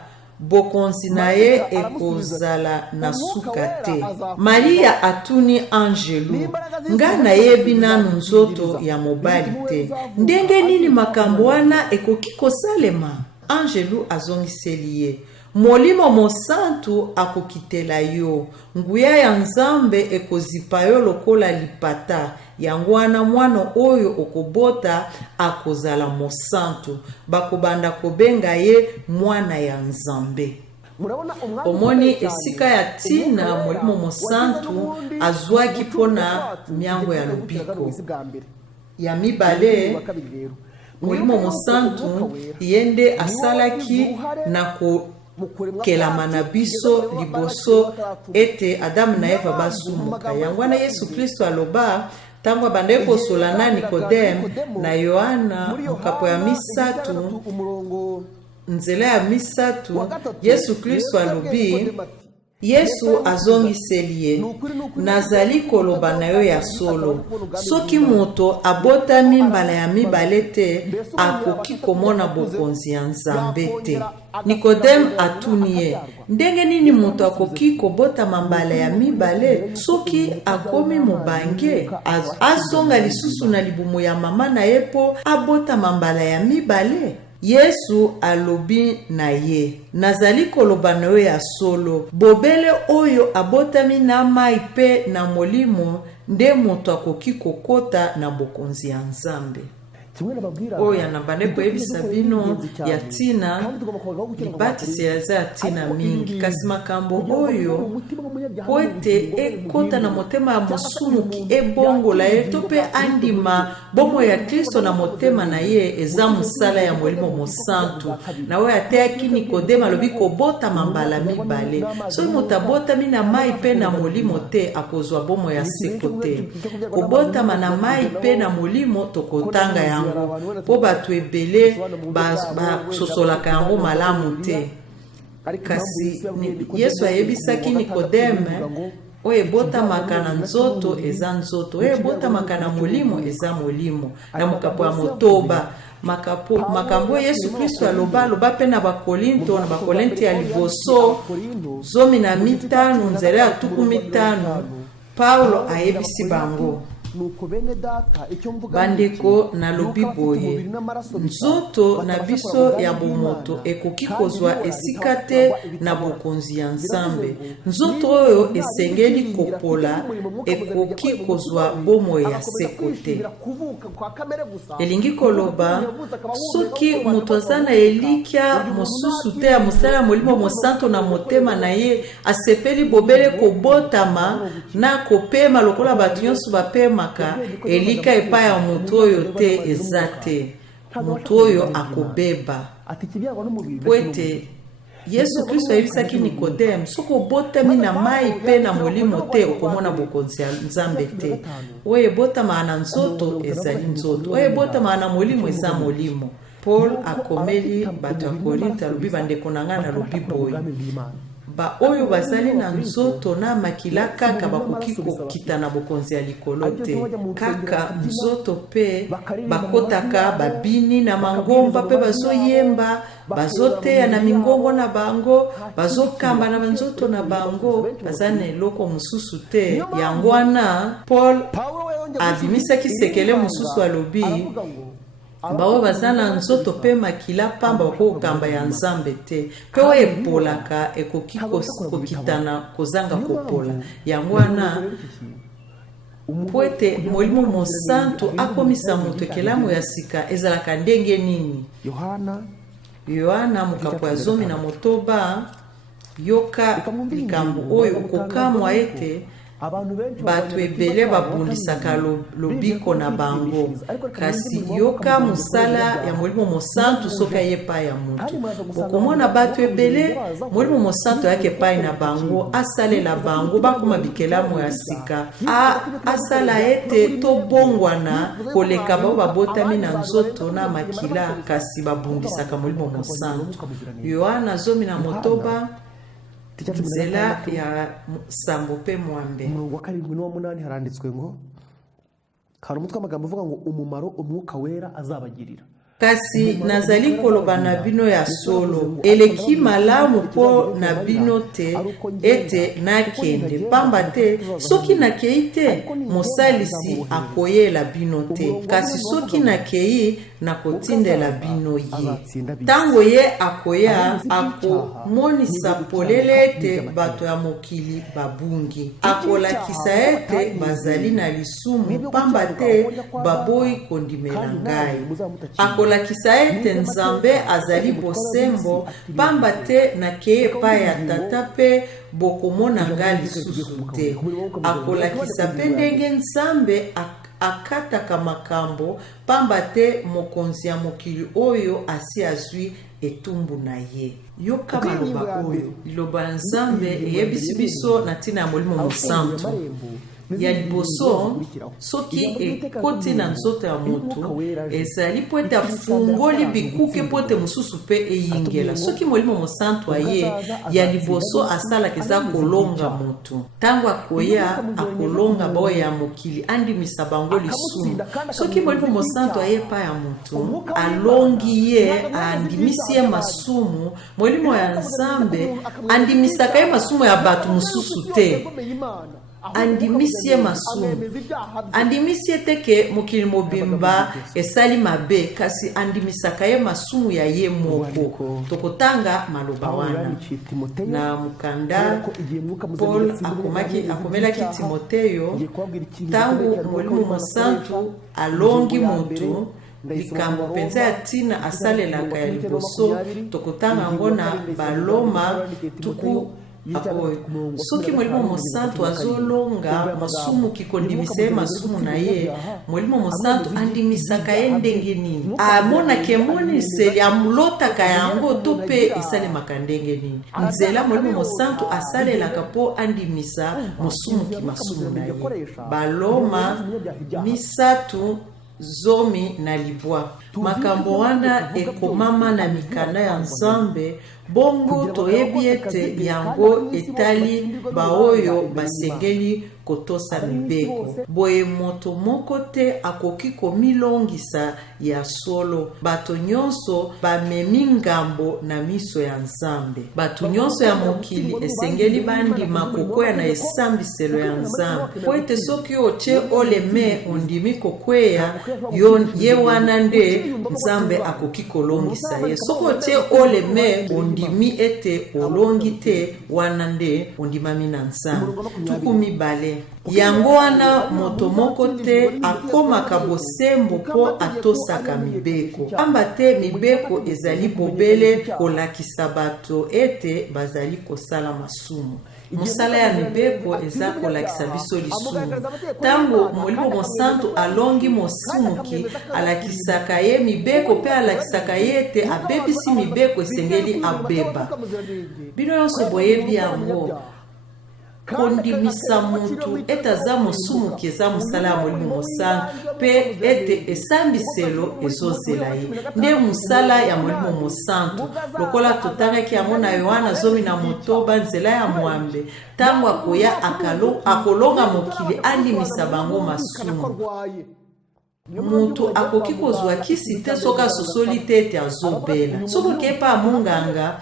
bokonzi na ye ekozala na suka te. Maria atuni Angelu, nga nayebi nanu nzoto ya mobali te, ndenge nini makambo wana ekoki kosalema? Angelu azongiseli ye, Molimo Mosantu akokitela yo, nguya ya Nzambe ekozipa yo lokola lipata, yango wana mwana oyo okobota akozala mosantu, bakobanda kobenga ye mwana ya Nzambe. omoni esika ya tina molimo mosantu azwaki mpona miango ya lobiko ya mibale. Molimo mosantu yende asalaki na kokelama na biso liboso ete Adamu na Eva basumuka. Yango wana Yesu Kristo aloba tango abandaki kosola na Nikodeme na Yohana mokapo ya 3 nzela ya 3, Yesu Kristo alobi, Yesu azongiseli ye, nazali koloba na yo ya solo, soki moto abotami mbala ya mibale te akoki komona bokonzi ya Nzambe te. Nikodeme atuni ye, ndenge nini moto akoki kobotama mbala ya mibale soki akomi mobange? Azonga lisusu na libumu ya mama na ye po abotama mbala ya mibale? Yesu alobi na ye, nazali koloba na yo ya solo, bobele oyo abotami na mai pe na molimo nde moto akoki kokota na bokonzi ya Nzambe. Oyo na bandeko yebisa bino ya tina, libatisi yaza ya tina mingi, kasi makambo oyo po ete ekota na motema ya mosumu ki ebongola ye to pe andima bomo ya Kristo na motema na ye eza mosala ya molimo mosantu. Na oyo ateyaki Nikodeme alobi kobotama mbala mibale, soki moto abotami na mai pe na molimo te akozwa bomo ya seko te. Kobotama na mai pe na molimo tokotanga yango po bato ebele basosolaka yango malamu te. Kasi Yesu ayebisaki Nikodeme, oyo ebotamaka na nzoto eza nzoto, oyo ebotamaka na molimo eza molimo. Na mokapo ya motoba makambo Yesu Kristo aloba pe na Bakorinto, na Bakorinto ya liboso 15 nzela ya 15, Paulo ayebisi bango, bandeko nalobi boye, nzoto na biso ya bomoto ekoki kozwa esika te na bokonzi ya Nzambe. Nzoto oyo esengeli kopola ekoki kozwa bomo ya seko te. Elingi koloba, soki moto aza na elikya mosusu te ya mosala ya molimo mosantu na motema na ye, asepeli bobele kobotama na kopema lokola bato nyonso bapema, elika epai ya moto oyo te eza te. Moto oyo akobeba. Poete Yesu Kristo ayebisaki Nikodeme, soki obotami na mai pe na molimo te okomona bokonzi ya Nzambe te. Oyo ebotama na nzoto ezali nzoto, oyo ebotama na molimo eza molimo. Paul akomeli bato ya Korinto alobi, bandeko na ngai nalobi boye, ba oyo bazali na nzoto na makila kaka bakoki kokita na bokonzi ya likolo te. Kaka nzoto pe bakotaka babini na mangomba pe bazoyemba, bazoteya na mingongo na bango, bazokamba na banzoto na bango, bazali na eloko mosusu te. Yango wana Paul abimisaki sekele mosusu alobi, bawo bazana nzoto pe makila pamba kokamba ya Nzambe te, pe oyo epolaka ekoki kokitana kozanga kopola. Yango wana poete molimo mosantu akomisa moto ekelamu ya sika ezalaka ndenge nini. Yohana mokapo ya 19 yoka likambo oyo kokamwa ete bato ebele babundisaka lobiko na bango, kasi yoka musala ya molimo mosantu soki ayepa ya moto. Okomona bato ebele molimo mosantu yake pai na bango, asalela bango bakoma bikelamu ya sika, asala ete tobongwana koleka bao babotami na nzoto na makila, kasi babundisaka molimo mosantu. Yohana 19 nzela ya sambo pe mwambe. Umurongo wa 7 n'uwa 8 haranditswe ngo, hari umutwe amagambo uvuga ngo umumaro umwuka wera azabagirira. Kasi nazali koloba na bino ya solo, eleki malamu po na bino te ete nakende, pamba te soki nakei te mosalisi akoyela bino te, kasi soki nakei nakotindela bino ye. Tango ye akoya akomonisa polele ete bato ya mokili babungi, akolakisa ete bazali na lisumu, pamba te baboyi kondimela ngai. akolakisa ete nzambe azali bosembo pamba te nakeye epai ya tata mpe bokomona nga lisusu te. Akolakisa mpe ndenge nzambe akataka makambo pamba te mokonzi ya mokili oyo asi azwi etumbu na ye. Yoka maloba oyo liloba ya nzambe eyebisi biso na ntina ya Molimo Mosantu. Ya liboso soki ekoti na nzoto ya motu ezali po ete afungoli bikuke po ete mosusu mpe eyingela. Soki Molimo Mosantu aye ya liboso asalaka eza kolonga motu. Ntango akoya akolonga baoyo ya mokili andimisa bango lisumu. Soki Molimo Mosantu aye pa ya motu alongi ye andimisi ye masumu, Molimo ya Nzambe andimisaka ye masumu ya bato mosusu te. Andimisie masumu, andimisie teke mokili mobimba esali mabe kasi andimisaka ye masumu ya ye moko. Tokotanga maloba wana na mukanda Paul akomelaki Timoteyo tangu Molimo Mosantu alongi motu likambo penza ya tina asalelaka ya liboso. Tokotanga ngona baloma tuku apoy. Soki Molimo Mosantu azolonga masumu kikondimise masumu na ye, Molimo Mosantu andimisaka ye ndenge nini, amonake moniseli amulotaka yango to pe esalemaka ndenge nini. Nzela Molimo Mosantu asalelaka po andimisa masumu ki masumu na ye. Baloma misatu zomi na libwa. Makambo wana ekomama na mikanda ya Nzambe, bongo toyebi ete yango etali baoyo basengeli kotosa mibeko. Boye moto moko te akoki komilongisa ya solo. Bato nyonso bamemi ngambo na miso ya Nzambe. Bato nyonso ya mokili esengeli bandima kokwea na esambiselo ya Nzambe. Po ete soki oche oleme ondimi kokwea ye wana nde Nzambe akoki kolongisa ye. Soko oche oleme ondimi ete olongi te wana nde ondimami na Nzambe. Tuku mibale. Yango wana moto moko te akomaka bosembo po atosaka mibeko. Pamba te mibeko ezali bobele kolakisa bato ete bazali kosala masumu. Mosala ya mibeko eza kolakisa biso lisumu. Tango Molimo Mosantu alongi mosumuki alakisaka ye mibeko pe alakisaka ye te abebisi mibeko esengeli abeba. Bino yonso boyebi yango kondimisa mutu etaza mosumuki eza mosala ya Molimo Mosantu pe ete esambiselo ezozela ye. Nde mosala ya Molimo Mosantu lokola totangaki yango na Yohana 10:9 nzela ya mwambe. Tango akoya akolonga mokili andimisa bango masumu. Mutu akoki kozwa kisi te soka sosoli te ete azobela. Soko kepa munganga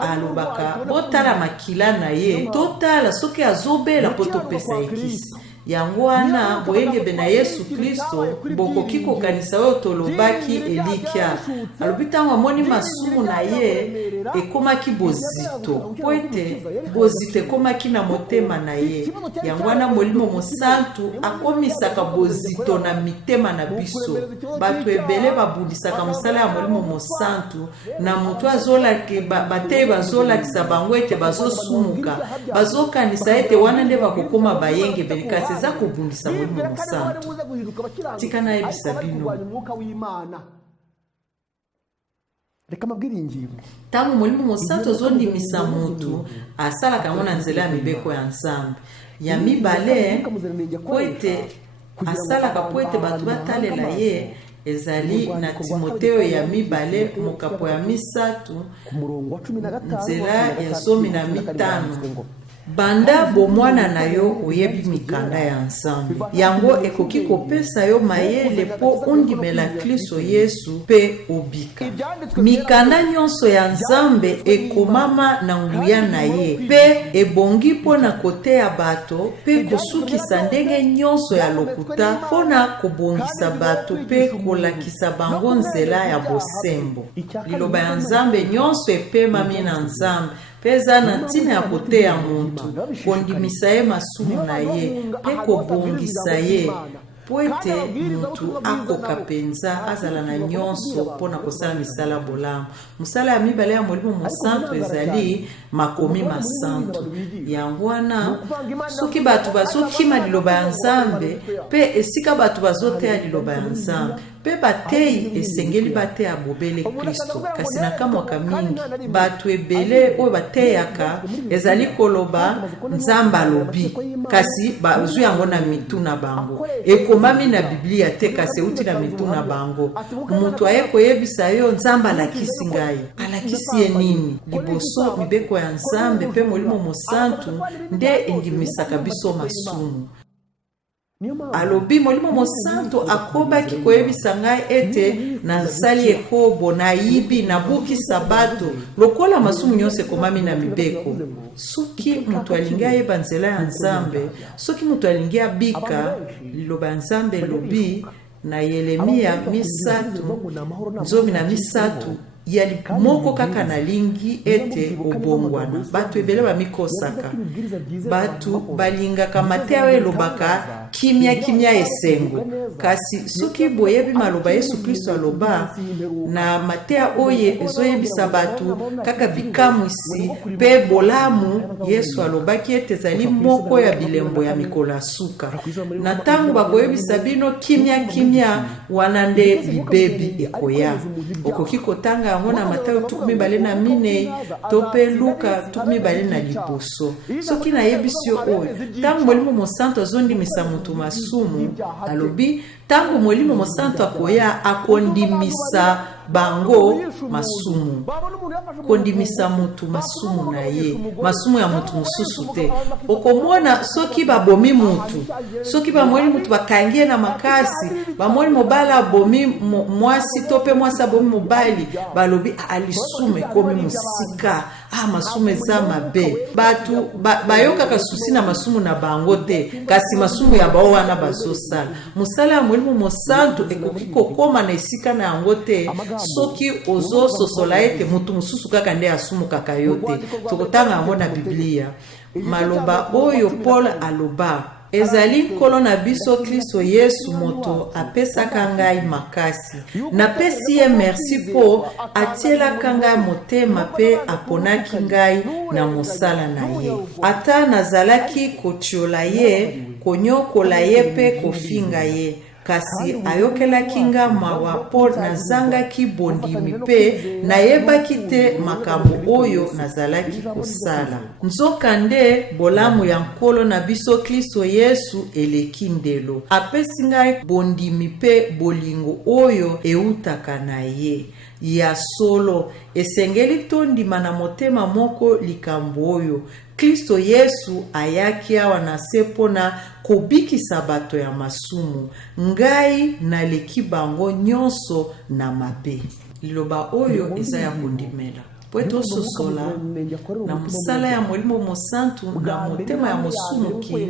alobaka botala makila na ye totala soki azobela po topesa ekisi. Yango wana boyengebe na Yesu Kristo bokoki kokanisa oyo tolobaki elikya. Alobi ntango amoni masumu na ye ekomaki bozito po ete bozito ekomaki na motema na ye. Yango wana Molimo Mosantu akomisaka bozito na mitema na biso. Bato ebele babundisaka mosala ya Molimo Mosantu na moto azolaki batei bazolakisa bango ete bazosumuka bazokanisa ete wana nde bakokoma bayengebe kasi eza kobundisa Molimo Mosantu. Tika na ebisa bino tango Molimo Mosantu azondimisa mutu asalaka ngo na nzela ya mibeko ya Nzambe. Ya mibale po ete asalaka po ete bato batalela ye ezali na Timoteyo ya mibale mokapo ya misatu nzela ya 15. Banda bomwana na yo oyebi mikanda ya Nzambe. Yango ekoki kopesa yo mayele po undimela Kristo Yesu pe obika. Mikanda nyonso ya Nzambe ekomama na nguya na ye pe ebongi po na kote ya bato pe kosukisa ndenge nyonso ya lokuta po na kobongisa bato pe kolakisa bango nzela ya bosembo. Liloba ya Nzambe nyonso epemami na Nzambe peza na ntina ya kote ya muntu kondimisa ye masumu na ye pe kobongisa ye po ete mutu akoka penza azala na nyonso mpona kosala misala bolamu. Mosala ya mibale ya Molimo Mosantu ezali makomi masantu. Yango wana soki bato bazokima liloba ya Nzambe pe esika bato bazoteya liloba ya Nzambe pe bateyi esengeli bateya bobele Kristo. Kasi na kamwaka mingi bato ebele oyo bateyaka ezali koloba Nzambe alobi, kasi bazwi yango na mitu na bango. Ekomami na Biblia te, kasi euti na mitu na bango. Mutu aye koyebisa yo Nzambe alakisi ngai. Alakisi ye nini? Liboso mibeko ya Nzambe pe Molimo Mosantu nde endimisaka biso masumu. Alobi Molimo Mosantu akobaki koyebisa ngai ete nasali ekobo nayibi nabuki sabato lokola masumu nyonso ekomami na mibeko. Soki mutu alingi ayeba nzela ya Nzambe, soki mutu alingi abika liloba ya Nzambe elobi na Yeremia 3:13 yali moko kaka na lingi ete obongwana. Batu ebele bamikosaka, batu balingaka mateya elobaka kimia esengo. Kasi soki boyebi maloba Yesu Kristo aloba na mateya oye ezoyebisa batu kaka bikamwisi pe bolamu, Yesu alobaki ete ezali moko ya bilembo ya mikolo ya suka. Na tango bakoyebisa bino kimia wana nde libebi ekoya. Okoki kotanga yango na Mathayo 24 to pe Luka 24. Soki na yebisi oyo tango Molimo Mosantu azondimisa mutu masumu, alobi tango Molimo Mosantu akoya akondimisa bango masumu. Kondimisa mutu masumu na ye, masumu ya mutu mususu te. Okomona soki babomi mutu, soki bamoni mutu bakangie na makasi, bamoni mobala bomi mwasi to pe mwasi abomi mobali, balobi alisume komi musika. Masumu eza mabe. Batu bayokaka susi na masumu na bango te, kasi masumu ya bao wana bazosala. Mosala ya Molimo Mosantu ekoki kokoma na esika na yango te soki ozo sosola ete mutu mususu kaka nde asumu kaka yo te. Tokotanga yango na Biblia. Maloba oyo Paul aloba ezali nkolo na biso Kristo Yesu moto apesaka ngai makasi. Napesi ye merci po atielaka ngai motema pe aponaki ngai na mosala na ye. Ata nazalaki kotiola ye, konyokola ye pe kofinga ye, kasi ayokelaki nga mawa po nazangaki bondimi pe nayebaki te makambo oyo nazalaki kosala. Nzokande bolamu ya nkolo na biso Kristo Yesu eleki ndelo. Apesi ngai bondimi pe bolingo oyo eutaka na ye. Ya solo esengeli tondima na motema moko likambo oyo Kristo Yesu ayaki awa na se pona kobikisa bato ya masumu. Ngai naleki bango nyonso na mabe. Liloba oyo eza ya kondimela. Poeto sosola na musala ya Molimo Mosantu na motema ya mosumuki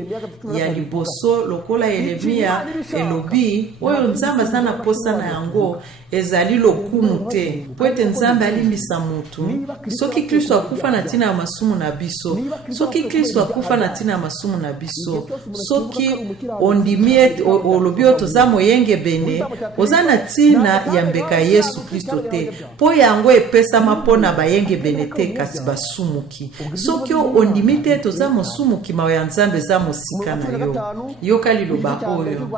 ya liboso lokola Yeremia elobi oyo Nzambe aza na posa na yango ezali lokumu te. Poete Nzambe alimbisa mutu soki Kristo akufa na tina ya masumu na biso, soki Kristo akufa na tina ya masumu na biso, soki ondimie olobi toza moyenge bene oza na tina ya mbeka Yesu Kristo te, po yango epesama mpona bayenge bene te kasi basumuki. Soki ondimi te toza mosumuki, mawa ya Nzambe eza mosika na yo. Yoka liloba oyo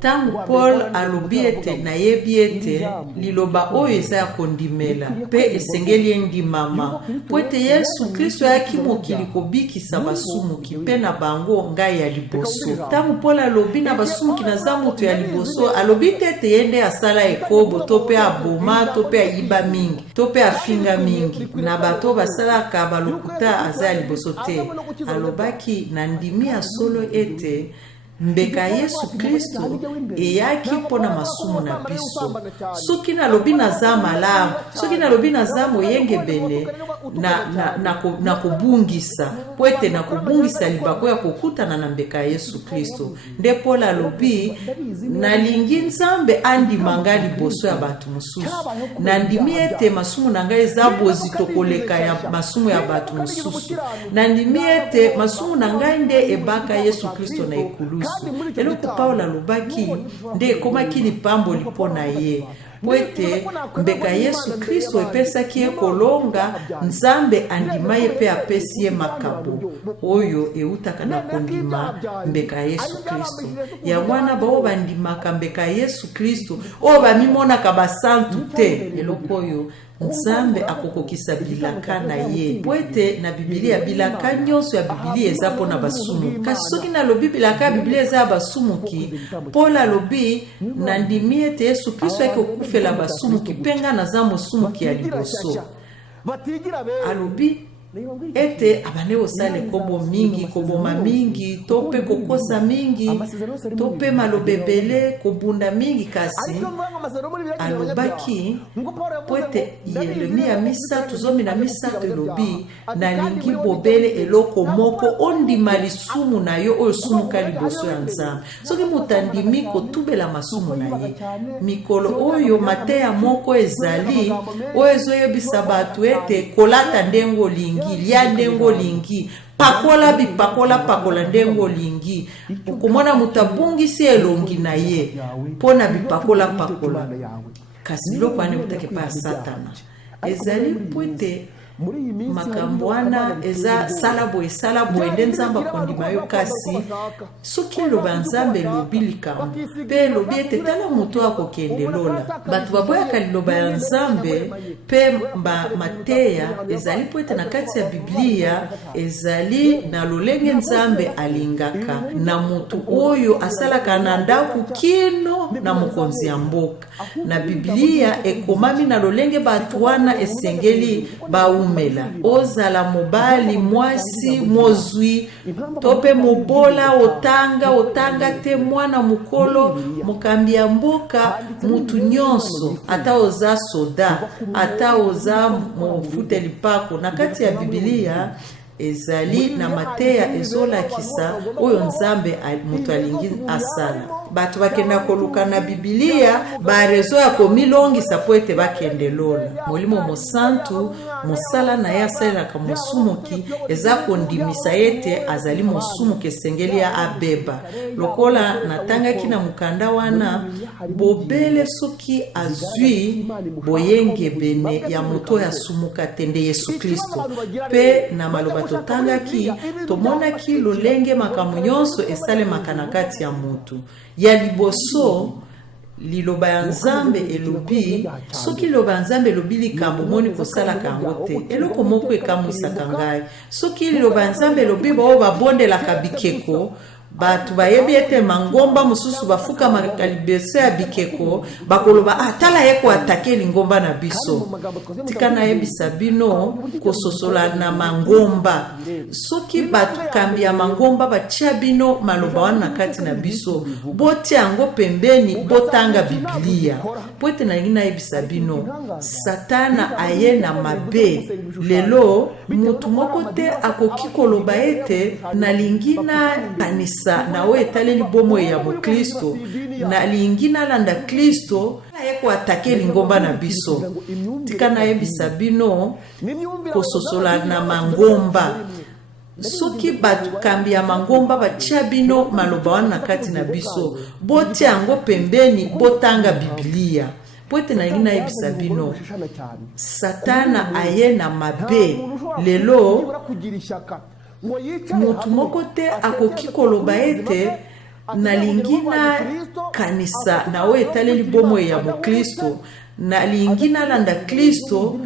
tangu Paul alobi ete nayebi ete liloba oyo eza ya kondimela pe esengeli endimama po ete Yesu Kristo ayaki mokili kobikisa basumuki pe na bango ngai ya liboso. Tangu Paul alobi na basumuki naza mutu ya liboso, alobi te ete yende asala ekobo to pe aboma to pe ayiba mingi to pe afinga mingi na bato basalaka balokuta aza ya liboso te. Alobaki na ndimi ya solo ete mbeka Yesu Kristo eyaki mpona masumu na biso. Soki nalobi naza malamu, soki nalobi naza moyenge bene na kobungisa po ete na kobungisa libako ya kokutana na mbeka Yesu Kristo. Nde Paul alobi nalingi Nzambe andima ngai liboso ya bato mosusu. Nandimi ete masumu na ngai eza bozito koleka ya masumu ya bato mosusu. Nandimi ete masumu na ngai nde ebaka Yesu Kristo na ekulu. biso eloko Paulo alobaki nde ekomaki lipamboli mpo na ye po ete mbeka Yesu Kristo epesaki ye kolonga Nzambe andima ye mpe apesi ye makabo oyo eutaka na kondima mbeka Yesu Kristo ya wana bao bandimaka mbeka Yesu Kristo oyo bamimonaka basantu te eloko oyo Nzambe akokokisa bilaka na ye po ete na Biblia bilaka nyonso ya Biblia eza mpona basumu kasi soki nalobi bilaka ya Biblia eza ya basumuki Paul alobi nandimi ete Yesu Kristo akokufela basumuki mpe nga naza mosumuki ya liboso alobi ete abande osala kobo mingi koboma mingi to mpe kokosa mingi to mpe maloba ebele kobunda mingi kasi alobaki po ete Yeremia 3:3 elobi nalingi bobele eloko moko ondima lisumu na yo oyo sumuka liboso ya Nzambe soki moto andimi kotubela masumu na ye mikolo oyo mateya moko ezali oyo ezoyebisa bato ete kolata ndenge olingi lia ndenge olingi pakola bipakola ndenge olingi okomona moto abungisi elongi na ye mpona bipakola kasi biloko wana eutaki pa ya Satana ezali po ete makambo wana eza sala boye nde Nzambe akondima yo kasi soki eloba Nzambe elobi likambo mpe elobi ete tala moto akokende lola bato baboyaka liloba ya Nzambe mpe mateya ezali po ete na kati ya Biblia ezali na lolenge Nzambe alingaka na motu oyo asalaka na ndako kino na mokonzi ya mboka na Biblia ekomami na lolenge bato wana esengeli baumela ozala mobali mwasi mozwi tope mobola otanga te mwana mukolo mokambi ya mboka mutu nyonso ata oza soda ata oza mofuteli pako na kati ya Biblia ezali na mateya ezolakisa oyo Nzambe mutu alingi asala bato bakenda koluka na Biblia barezo ya komilongisa po ete bakende lola molimo mosantu mosala na ye asalelaka mosumuki eza kondimisa ete azali mosumuki esengeli ya abeba lokola natangaki na mukanda wana bobele soki azwi boyengebene ya moto ya sumuka tende Yesu Kristo pe na maloba totangaki tomonaki lolenge makambo nyonso esalemaka na kati ya mutu ya liboso liloba ya Nzambe elobi soki liloba ya Nzambe elobi likambo moni kosalaka yango te eloko moko ekamwisaka ngai soki liloba ya Nzambe elobi bao babondelaka bikeko batu bayebi ete mangomba mususu bafuka makalibeso ya bikeko bakoloba tala yeko atake lingomba na biso tika na yebisa bino kososola na mangomba soki batu kambi ya mangomba batia bino maloba wana kati na biso botia yango pembeni botanga Biblia po ete na ngina yebisa bino Satana aye na mabe lelo mutu moko te akoki koloba ete nalingina kanisa na we etaleli bomo ya Mokristo na lingi na landa Kristo yeko atake lingomba na biso tika na yebisa bino kososola na mangomba soki batu kambi ya mangomba batia bino maloba wana kati na biso botia yango pembeni botanga Biblia po ete na ngina yebisa bino Satana aye na mabe lelo mutu moko te akoki koloba ete nalingi na kanisa na oyo etaleli bomo ya Mokristo nalingi nalanda Kristo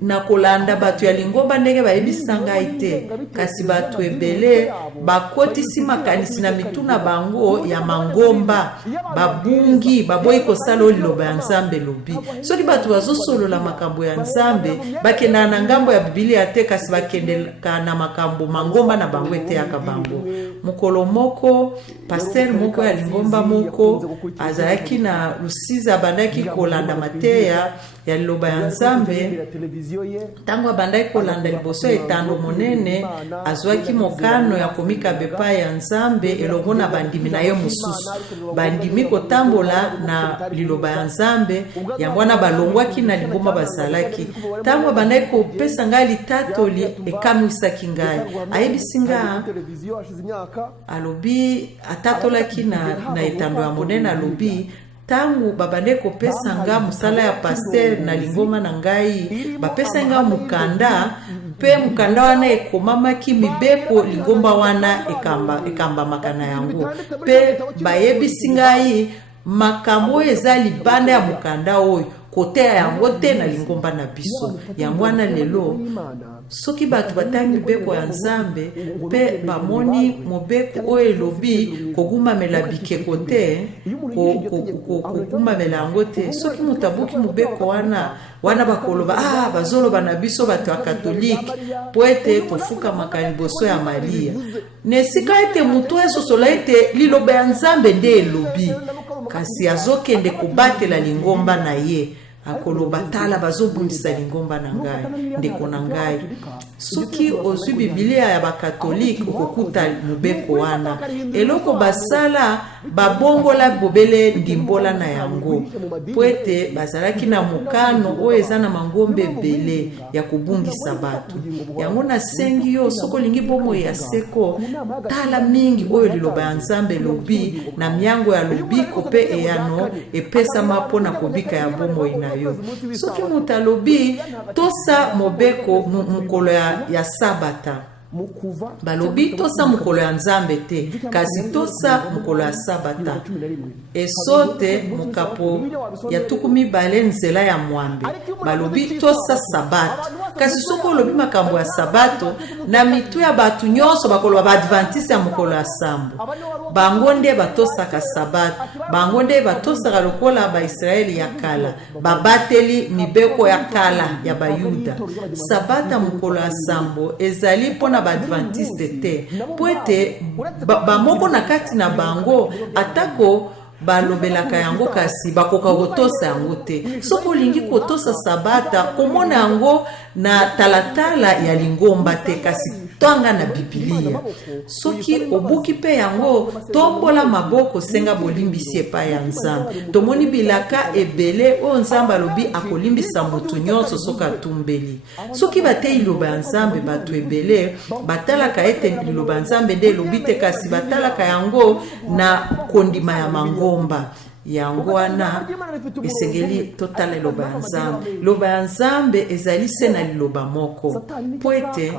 na kolanda bato ya lingomba ndenge bayebisa ngai te kasi bato ebele bakotisi makanisi na mituna bango ya mangomba babungi baboyi kosala liloba ya Nzambe lobi soki bato bazosolola makambo ya Nzambe bakenda na ngambo ya Biblia te kasi bakendeka na makambo mangomba na bango eteyaka bango mukolo moko pasteur moko ya lingomba moko azalaki na lusiza bandaki kolanda mateya ya liloba ya nzambe ntango abandaki kolanda liboso ya etando monene azwaki mokano ya komika bepa ya nzambe elongo na bandimi na ye mosusu bandimi kotambola na liloba ya nzambe yango wana balongwaki na lingomba bazalaki ntango abandaki kopesa ngai litatoli ekamwisaki ngai ayebisi nga alobi atatolaki na etando ya monene alobi tangu babande kopesa nga musala ya paster na lingoma na ngai bapesa nga mukanda pe mukanda wana ekomamaki mibeko lingomba wana ekamba makana yango pe bayebisi ngai makambo eza libanda ya mukanda oyo kote yango te na lingomba na biso yango wana lelo soki bato batangi mibeko ya nzambe pe bamoni mobeko oyo elobi kogumamela bikeko te kogumamela yango te soki moto abuki mobeko wana bakoloba bazoloba na biso bato ya katolike po ete tofukamaka liboso ya Maria na esika ete moto esosola ete liloba ya nzambe nde elobi kasi azokende kobatela lingomba na ye akoloba tala bazobundisa lingomba na ngai ndeko na ngai soki ozwi biblia ya bakatolike okokuta mobeko wana eloko basala babongola bobele ndimbola na yango po ete bazalaki na mokano oyo eza na mangombe ebele ya kobungisa bato yango nasengi yo soki olingi bomoi ya seko tala mingi oyo liloba ya nzambe elobi na miango ya lobiko mpe eyano epesama mpo na kobika ya bomoi na yo soki moto alobi tosa mobeko mokolo ya sabata balobi tosa mokolo ya nzambe te kasi tosa mokolo ya sabata esote mokapo ya 12 nzela ya mwambe balobi tosa sabato kasi soki olobi makambo ya sabato na mitu ya bato nyonso bakoloba baadventiste ya mokolo ya sambo bango nde batosaka sabato bango nde batosaka lokola baisraeli ya kala babateli mibeko ya kala ya bayuda sabata mokolo ya sambo ezali mpona baadventiste te po ete bamoko na kati na bango atako balobelaka yango kasi bakoka kotosa yango te soki olingi kotosa sabata komona yango na talatala ya lingomba te kasi twanga na Biblia soki obuki pe yango tombola maboko senga bolimbisi epai ya nzambe tomoni bilaka ebele o nzambe alobi akolimbisa moto nyonso soki atumbeli soki batei liloba ya nzambe bato ebele batalaka ete liloba ya nzambe nde elobi te kasi batalaka yango na kondima ya mangomba yango wana esengeli totala liloba ya nzambe liloba ya nzambe ezali se na liloba moko po ete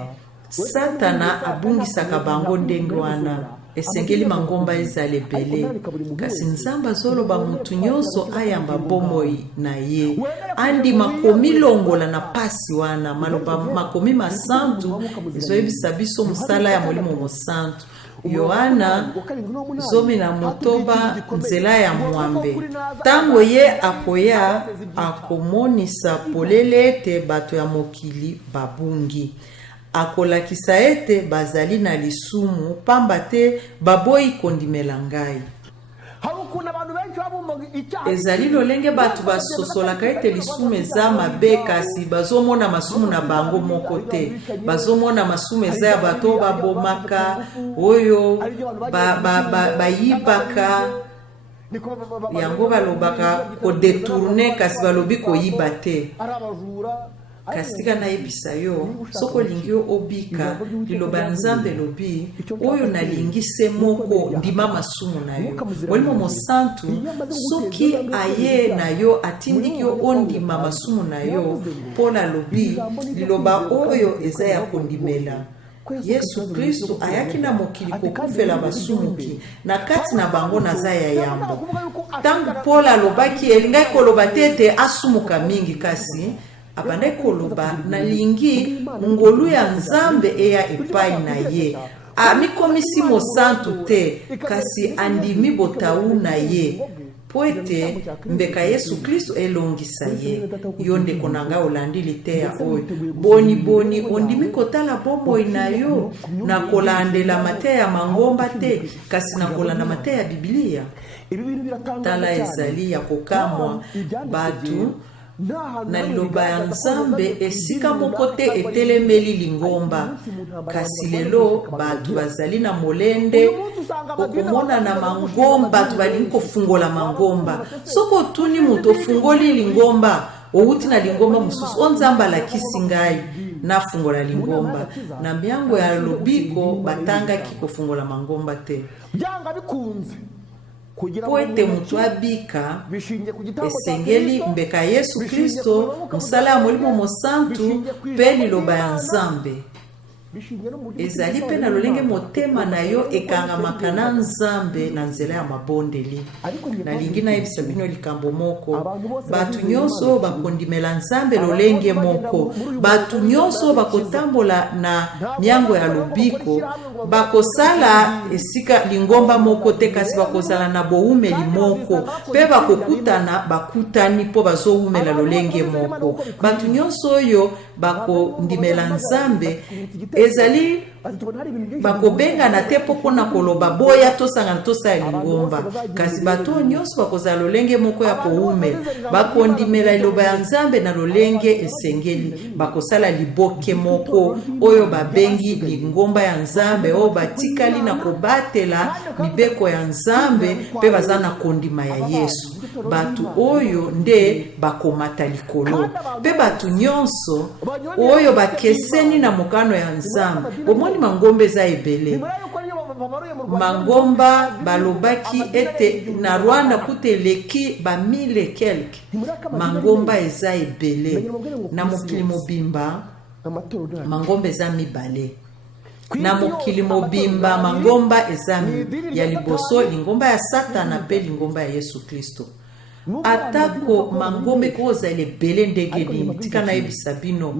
satana abungisaka bango ndenge wana esengeli mangomba ezala ebele kasi nzambe azoloba motu nyonso ayamba bomoi na ye andima komilongola na pasi wana maloba makomi masantu ezoyebisa biso mosala ya molimo mosantu Yohana 19 nzela ya mwambe tango ye akoya akomonisa polele ete bato ya mokili babungi akolakisa ete bazali na lisumu pamba te baboyi kondimela ngai ezali lolenge bato basosolaka ete lisumu eza mabe kasi bazomona masumu na bango moko te bazomona masumu eza ya bato babomaka oyo bayibaka yango balobaka kodetourne kasi balobi koyiba te kasi tika nayebisa yo soko olingi obika liloba ya nzambe elobi oyo nalingi se moko ndima masumu na yo molimo mosantu soki aye na yo atindiki yo ondima masumu na yo Paul alobi liloba oyo eza ya kondimela Yesu Kristo ayaki na mokili kokufela basumuki na kati na bango naza ya yambo tangu Paul alobaki elingai koloba tete asumuka mingi kasi abande koloba nalingi ngolu ya nzambe eya epai na ye amikomisi mosantu te kasi andimi botau na ye po ete mbeka Yesu Kristo elongisa ye yo ndeko na ngai olandi liteya oyo boni ondimi kotala bomoi na yo na kolandela mateya ya mangomba te kasi na kolanda mateya ya Biblia tala ezali ya kokamwa batu na liloba ya nzambe esika moko te etelemeli lingomba. Kasi lelo bato bazali na molende okomona na mangomba, bato balingi kofungola mangomba. Soko otuni moto ofungoli lingomba outi na lingomba mosusu onzamba alakisi ngai nafungola lingomba. Na miango ya lobiko batangaki kofungola mangomba te. Po ete mutu abika esengeli mbeka Yesu Kristo, musala ya Molimo Mosantu pe liloba ya Nzambe. Ezali pe na lolenge motema na yo ekangamaka na Nzambe na nzela ya mabondeli. Nalingi nayebisa bino likambo moko, batu nyonso bakondimela Nzambe lolenge moko, batu nyonso bakotambola na miango ya lobiko, bakosala esika lingomba moko te, kasi bakozala na boumeli moko, pe bakokutana bakutani po bazoumela lolenge moko. Batu nyonso oyo bakondimela Nzambe ezali bakobenga na te poko na koloba boya tosanga na tosa ya lingomba, kasi bato nyonso bakozala lolenge moko ya koume, bakondimela liloba ya Nzambe na lolenge esengeli, bakosala liboke moko oyo babengi lingomba ya Nzambe, oyo batikali na kobatela mibeko ya Nzambe pe baza na kondima ya Yesu. Batu oyo nde bakomata likolo, pe batu nyonso oyo bakeseni na mokano ya Nzambe. Bomoni mangomba eza ebele. Mangomba balobaki ete na Rwanda kute leki ba 1000 quelque. Mangomba eza ebele. Na mokili mobimba mangomba eza mibale. Na mokili mobimba mangomba eza ya liboso, lingomba ya Satana pe lingomba ya Yesu Kristo. Atako mangombe koza ile bele ndenge nini tika na yebisa bino,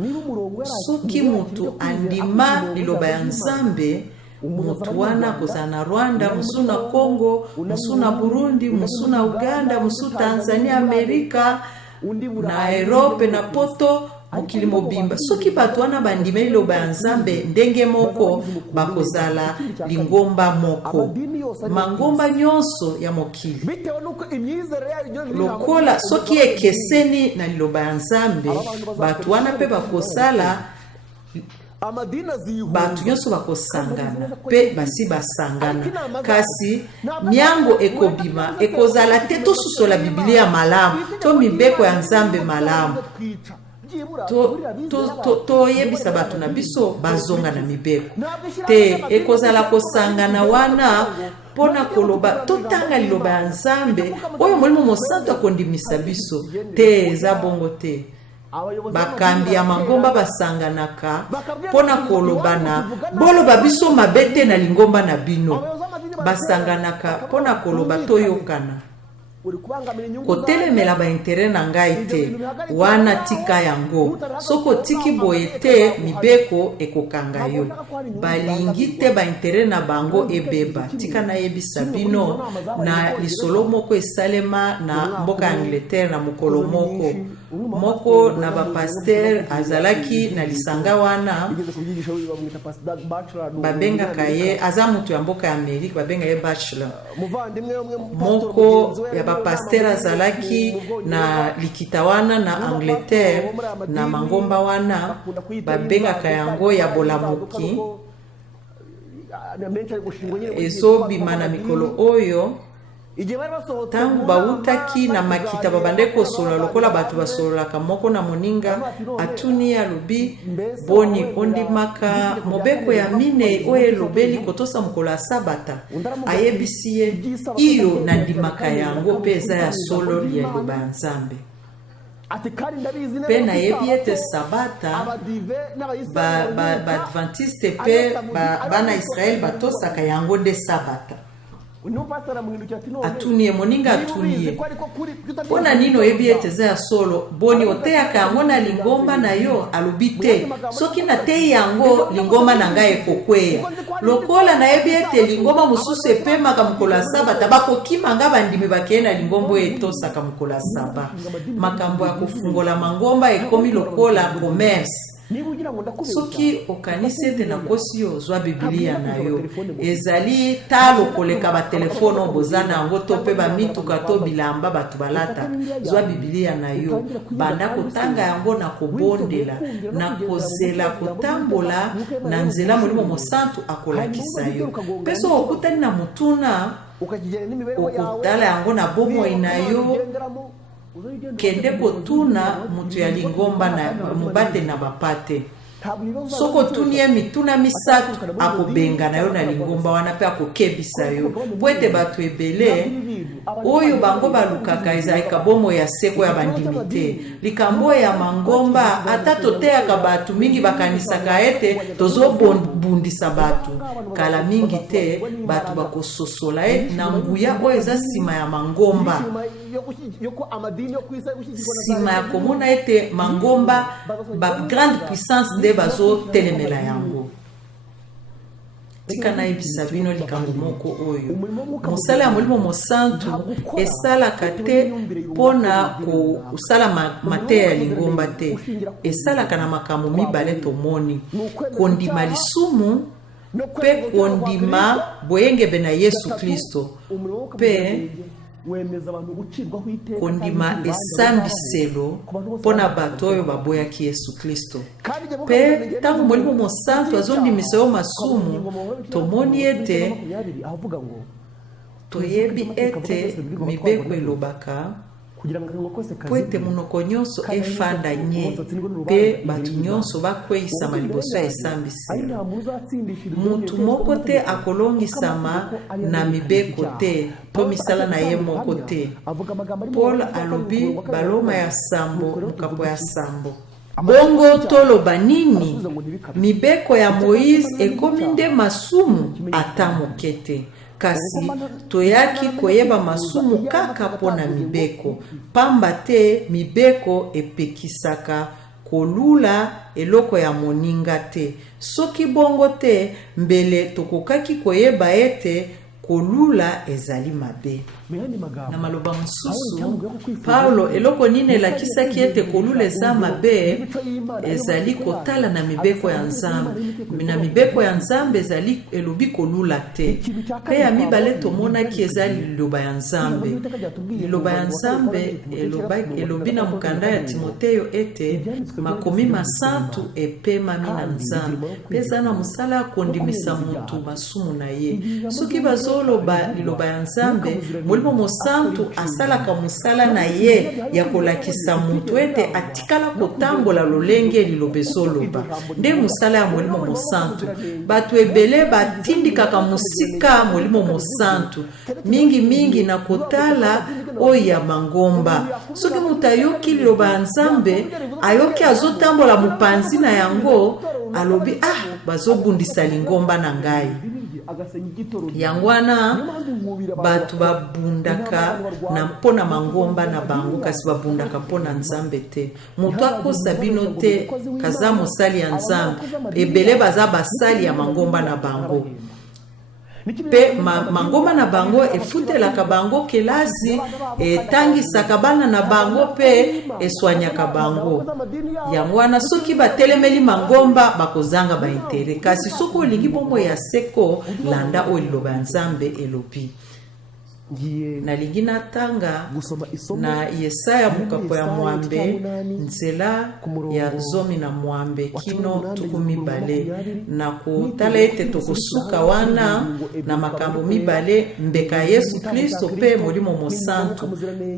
soki mutu andima liloba ya Nzambe, mutu wana koza na Rwanda, musu na Kongo, musu na Burundi, musu na Uganda, musu Tanzania, Amerika na Europe na poto mokili mobimba. Soki bato wana bandime liloba ya Nzambe ndenge moko, bakozala lingomba moko. Mangomba nyonso ya mokili lokola soki ekeseni na liloba ya Nzambe, bato wana pe bakosala, bato nyonso bakosangana pe basi basangana. Kasi miango ekobima ekozala te tosusola Biblia malamu to mibeko ya Nzambe malamu. To yebisa batu na biso bazonga na mibeko te, ekozala kosangana wana pona koloba totanga liloba ya Nzambe oyo Molimo Mosantu akondimisa biso te, eza bongo te. Bakambi ya mangomba basanganaka pona kolobana boloba biso mabete na lingomba na bino, basanganaka pona koloba toyokana. Kotelemela ba intere na ngai te, wana tika yango. Soko tiki boye te, mibeko ekokanga yo. Balingi te ba intere na bango ebeba. Tika na yebisa bino na lisolo moko esalema na mboka Angleterre na mokolo moko na ba pasteur azalaki na lisanga wana, babenga kaye aza mutu ya mboka ya Amerika, babenga ye bachelor. Moko ya ba pasteur azalaki na likita wana na Angleterre na mangomba wana, babenga kayango ya bolamuki. Ezobima na mikolo oyo tangu bautaki na makita babande kosola lokola batu basololaka moko na moninga, atuni ya lobi boni ondimaka mobeko ya mine oye lobeli kotosa mokolo ya Sabata, ayebisi ye iyo na ndimaka yango pe eza ya solo ya liloba ya Nzambe. Pe na yebi ete Sabata ba Adventiste pe bana Israel batosaka yango de Sabata. Atunie moninga atunie pona nino yebi ete za ya solo boni oteyaka yango na lingomba na yo, alubite soki na te yango lingomba na ngai ekokweya. Lokola na yebi ete lingomba mususu epemaka mokolo ya Sabata, bakokima nga bandimi bakeye na lingombo etosaka mokolo ya Saba. Makambo ya kofungola mangomba ekomi lokola commerce. soki okanisi ete nakosi yo zwa bibilia na yo ezali talo koleka batelefone oyo boza na yango to mpe bamituka to bilamba bato balata zwa bibilia na yo banda kotanga yango na kobondela na kozela kotambola na nzela molimo mosantu akolakisa yo mpe so okutani na mutuna okotala yango na bomoi na yo kende kotuna mutu ya lingomba na mubate na bapate soko tunie mituna misatu akobenga na yo na lingomba wana pe akokebisa yo po ete bato ebele oyo bango balukaka ezalaka bomo ya seko ya bandimi te likambo ya mangomba ata toteyaka bato mingi bakanisaka ete tozobundisa bato kala mingi te bato bakososola na nguya oyo eza nsima ya mangomba nsima ya komona ete mangomba ba grande puissance nde bazotelemela yango tika nayebisa bino likambo moko oyo mosala ya molimo mosantu esalaka te mpona kosala mateya ya lingomba te esalaka na makambo mibale tomoni kondima lisumu mpe kondima boyengebe na Yesu Kristo mpe kondima esambiselo mpona bato oyo baboyaki Yesu Kristo mpe ntango molimo mosantu azondimisa yo masumu tomoni ete toyebi ete mibeko elobaka po ete monoko nyonso efanda nye mpe bato nyonso bakweyisama liboso ya esambiselo mutu moko te akolongisama na mibeko te to misala na ye moko te Paul alobi baloma ya sambo mokapo ya sambo bongo toloba nini mibeko ya Moïse ekomi nde masumu ata moke te kasi toyaki koyeba masumu kaka mpona mibeko pamba te mibeko epekisaka kolula eloko ya moninga te soki bongo te mbele tokokaki koyeba ete kolula ezali mabe na maloba mosusu Paulo eloko nini elakisaki ete kolula eza mabe ezali kotala na mibeko ya Nzambe na mibeko ya Nzambe ezali elobi kolula te mpe ya mibale tomonaki ezali liloba ya Nzambe liloba ya Nzambe elobi na mokanda ya Timoteyo ete makomi masantu epemami na Nzambe mpe eza na mosala ya kondimisa mutu masumu na ye soki bazoloba liloba ya Nzambe molimo mosantu asalaka mosala na ye ya kolakisa mutu ete atikala kotambola lolenge liloba ezoloba nde mosala ya molimo mosantu bato ebele batindikaka mosika molimo mosantu mingi na kotala oyo ya mangomba soki mutu ayoki liloba ya Nzambe ayoki azotambola mopanzi na yango alobi bazobundisa lingomba na ngai yango wana bato babundaka na mpona mangomba na bango kasi babundaka mpona Nzambe te moto akosa bino te kaza mosali ya Nzambe ebele baza basali ya mangomba na bango pe mangomba na bango efutelaka bango kelasi etangisaka bana na bango pe eswanyaka bango yango wana soki batelemeli mangomba bakozanga baintere kasi soki olingi bombo ya seko landa oyo liloba ya Nzambe elobi nalingi natanga na Yesaya mokapo ya mwambe nzela ya zomi na mwambe kino tuku mibale na kotala ete tokosuka wana na makambo mibale mbeka Yesu Kristo pe molimo mosantu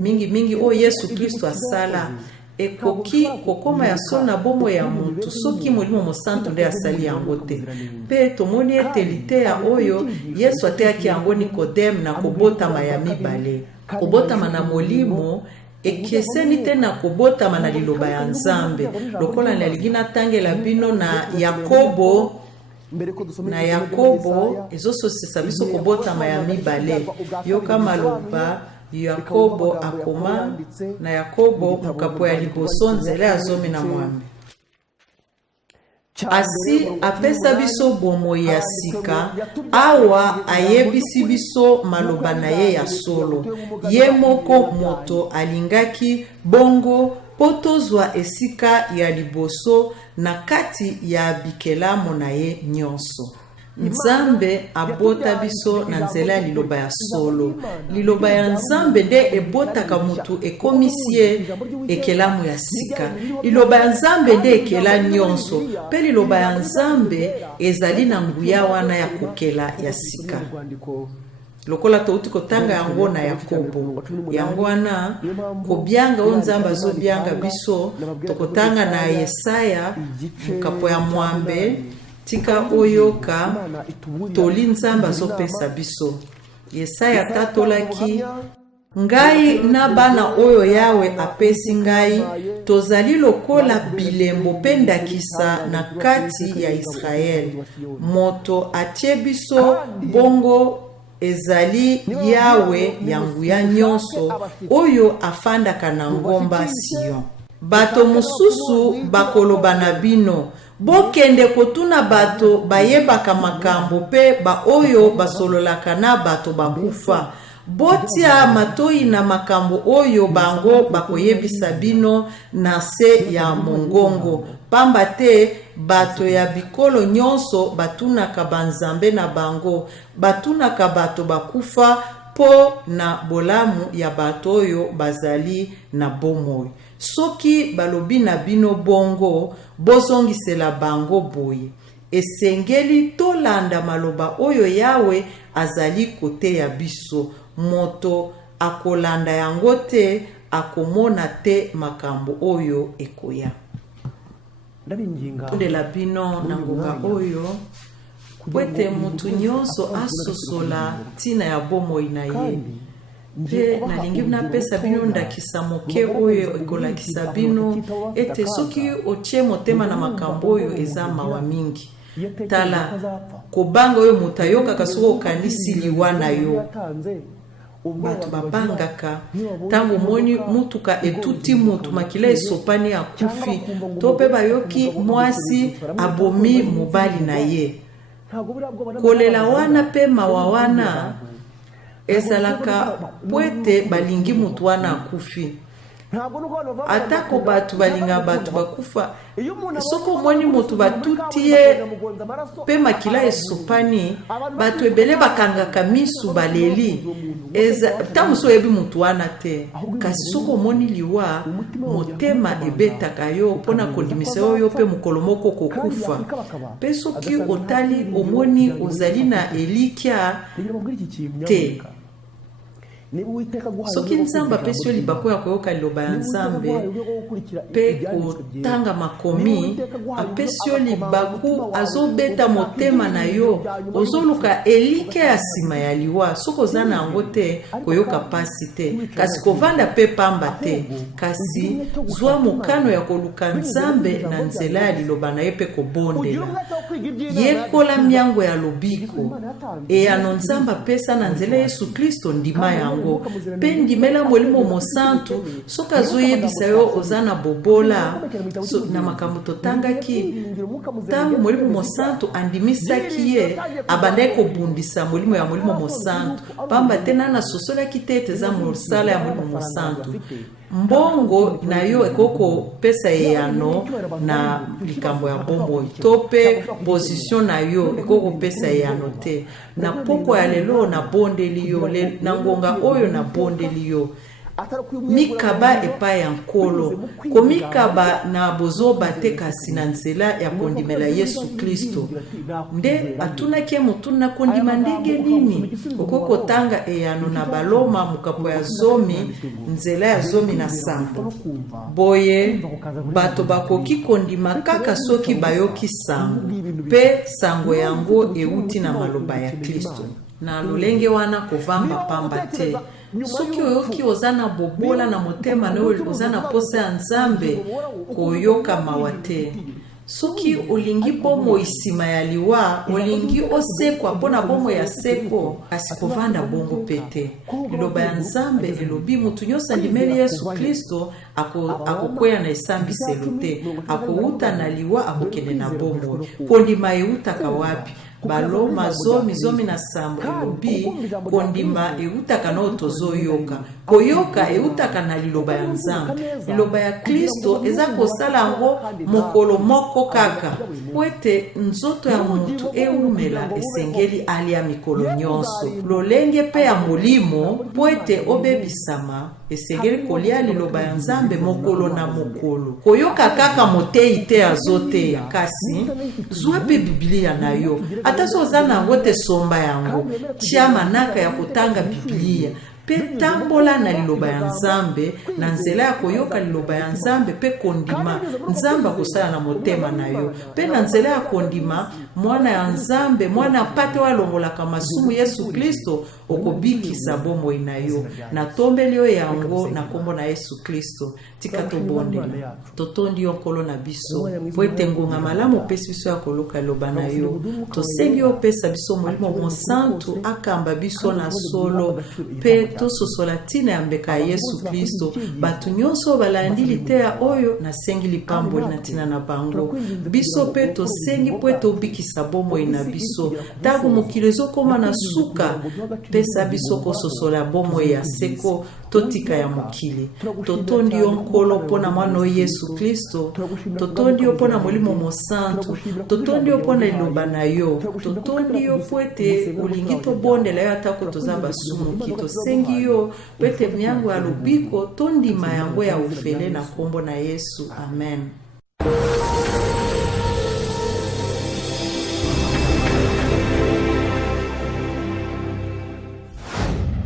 mingi oyo Yesu Kristo asala ekoki kokoma ya so na bomo ya mutu soki molimo mosantu nde asali yango te pe tomoni ete liteya oyo Yesu ateyaki yango Nikodeme na kobotama ya mibale kobotama na molimo ekeseni te na kobotama na liloba ya Nzambe lokola nalingi natangela bino na Yakobo ezososisa biso kobotama ya mibale yoka maloba Yakobo akoma na Yakobo mokapo ya liboso nzela ya zomi na mwambe asi apesa biso bomoi ya sika awa ayebisi biso maloba na ye ya solo ye moko moto alingaki bongo po tozwa esika ya liboso na kati ya bikelamu na ye nyonso. Nzambe abota biso na nzela liloba ya solo. Liloba ya Nzambe nde ebotaka mutu ekomisie ekelamu ya sika. Liloba ya Nzambe nde ekela nyonso. Pe liloba ya Nzambe ezali na nguya wana ya kokela ya sika. Lokola touti kotanga yango na Yakobo. Yango wana kobyanga o Nzambe azobyanga biso tokotanga na Yesaya mukapo ya mwambe tika oyoka toli Nzambe azopesa biso. Yesaya tatolaki ngai na bana oyo Yawe apesi ngai tozali lokola bilembo pe ndakisa na kati ya Israel. Moto atie biso bongo ezali Yawe yanguya nyonso oyo afandaka na ngomba Sion. Bato mususu bakoloba na bino bokende kotuna bato bayebaka makambo pe ba oyo basololaka na bato bakufa. Botia matoi na makambo oyo bango bakoyebisa bino na se ya mongongo. Pamba te bato ya bikolo nyonso batunaka banzambe na bango, batunaka bato bakufa po na bolamu ya bato oyo bazali na bomoi. Soki balobi na bino bongo, bozongisela bango boye. Esengeli tolanda maloba oyo Yawe azali kote ya biso. Moto akolanda yango te, akomona te makambo oyo ekoya. Ndela bino na ngonga oyo kwete mutu nyonso asosola tina ya bomoi na ye. Pe nalingi napesa bino ndakisa moke oyo ekolakisa bino ete soki otie motema na makambo oyo eza mawa mingi. Tala kobanga oyo mutayoka kasoko okanisi liwa na yo. Bato babangaka tango moni mutuka etuti mutu makila esopani akufi to pe bayoki mwasi abomi mobali na ye. Kolela wana pe mawa wana ezalaka pwete balingi mutu wana akufi. Atako batu balinga batu bakufa soko moni mutu batutie pe makila esopani batu ebele bakangaka misu baleli tamuso ebi mutu wana te kasi soko moni liwa motema ebetaka yo pona kondimisa yo pe mukolo moko kokufa pe soki otali omoni ozali na elikia te. Soki Nzambe apesi yo libako ya koyoka liloba ya Nzambe pe kotanga makomi, apesi yo libaku azobeta motema na yo ozoluka elike ya sima ya liwa. Soko ozana yango te koyoka pasi te kasi kovanda pe pamba te kasi zwa mokano ya koluka Nzambe na nzela ya liloba na ye pe kobondela. Yekola miango ya lobiko eyano Nzambe apesa na nzela Yesu Kristo ndima yango. Pe ndimela molimo mosantu soka zoyebisa yo ozana bobola na makambo totangaki tango molimo mosantu andimisaki ye abandai kobundisa molimo ya molimo mosantu pamba tena na sosola kitete za mosala ya molimo mosantu. Mbongo na yo ekoko pesa eyano na likambo ya bombo tope position na yo ekoko pesa eyano te na poko ya lelo na bondeli yo na ngonga oyo na bondeli yo mikaba epa ya nkolo komikaba na bozoba te kasi na nzela ya kondimela Yesu Kristo nde atunaki mutuna kondima ndenge nini okoko tanga eyano na baloma mukapo ya zomi nzela ya zomi na sambo boye bato bakoki kondima kaka soki bayoki sango pe sango yango euti na maloba ya Kristo na lolenge wana kovamba pamba te. Soki oyoki ozana bobola na motema na ozana posa ya Nzambe koyoka mawa te. Soki olingi bomo isima ya liwa olingi osekwa pona bomo ya seko kasi kovanda bongo pete. Liloba ya Nzambe elobi mutu nyonso andimeli Yesu Kristo akokwea na esambiselo te akouta na liwa akokende na bomo. Kondima eutaka wapi? baloma zomi na sambo elobi kondima eutaka na tozoyoka koyoka eutaka na liloba ya Nzambe. Liloba ya Kristo eza kosala yango mokolo moko kaka poete nzoto ya mutu eumela esengeli alia mikolo nyonso lolenge pe ya molimo poete obebisama esengeli kolia liloba ya Nzambe mokolo na mokolo koyoka kaka motei te azoteya kasi zwa pe Biblia na yo ata so oza nango te somba yango tia manaka ya kotanga Biblia pe tambola na liloba ya Nzambe na nzela ya koyoka liloba ya Nzambe pe kondima Nzambe akosala na motema na yo pe na nzela ya kondima mwana ya Nzambe mwana pate walongolaka masumu Yesu Kristo okobikisa bomoi na yo na tombeli yo yango na kombo na Yesu Kristo tika tobondela totondi yo nkolo na biso po ete ngonga malamu opesi biso ya koluka liloba na yo tosengi opesa biso molimo monsantu akamba biso na solo pe tososola tina ya mbeka ya Yesu Kristo batu nyonso balandi liteya oyo nasengi lipamboli na tina na bango biso pe tosengi po ete obikisa bomoi na biso ntango mokili ezokoma na suka pesa biso kososola bomoi ya seko totika ya mokili totondi yo nkolo mpona mwana oyo Yesu Kristo totondi yo mpona molimo mosantu totondi yo mpona liloba na yo totondi yo po ete olingi tobondela yo atako toza basumuki tosengi yo po ete miango ya lobiko tondima yango ya ofele na kombo na Yesu amen.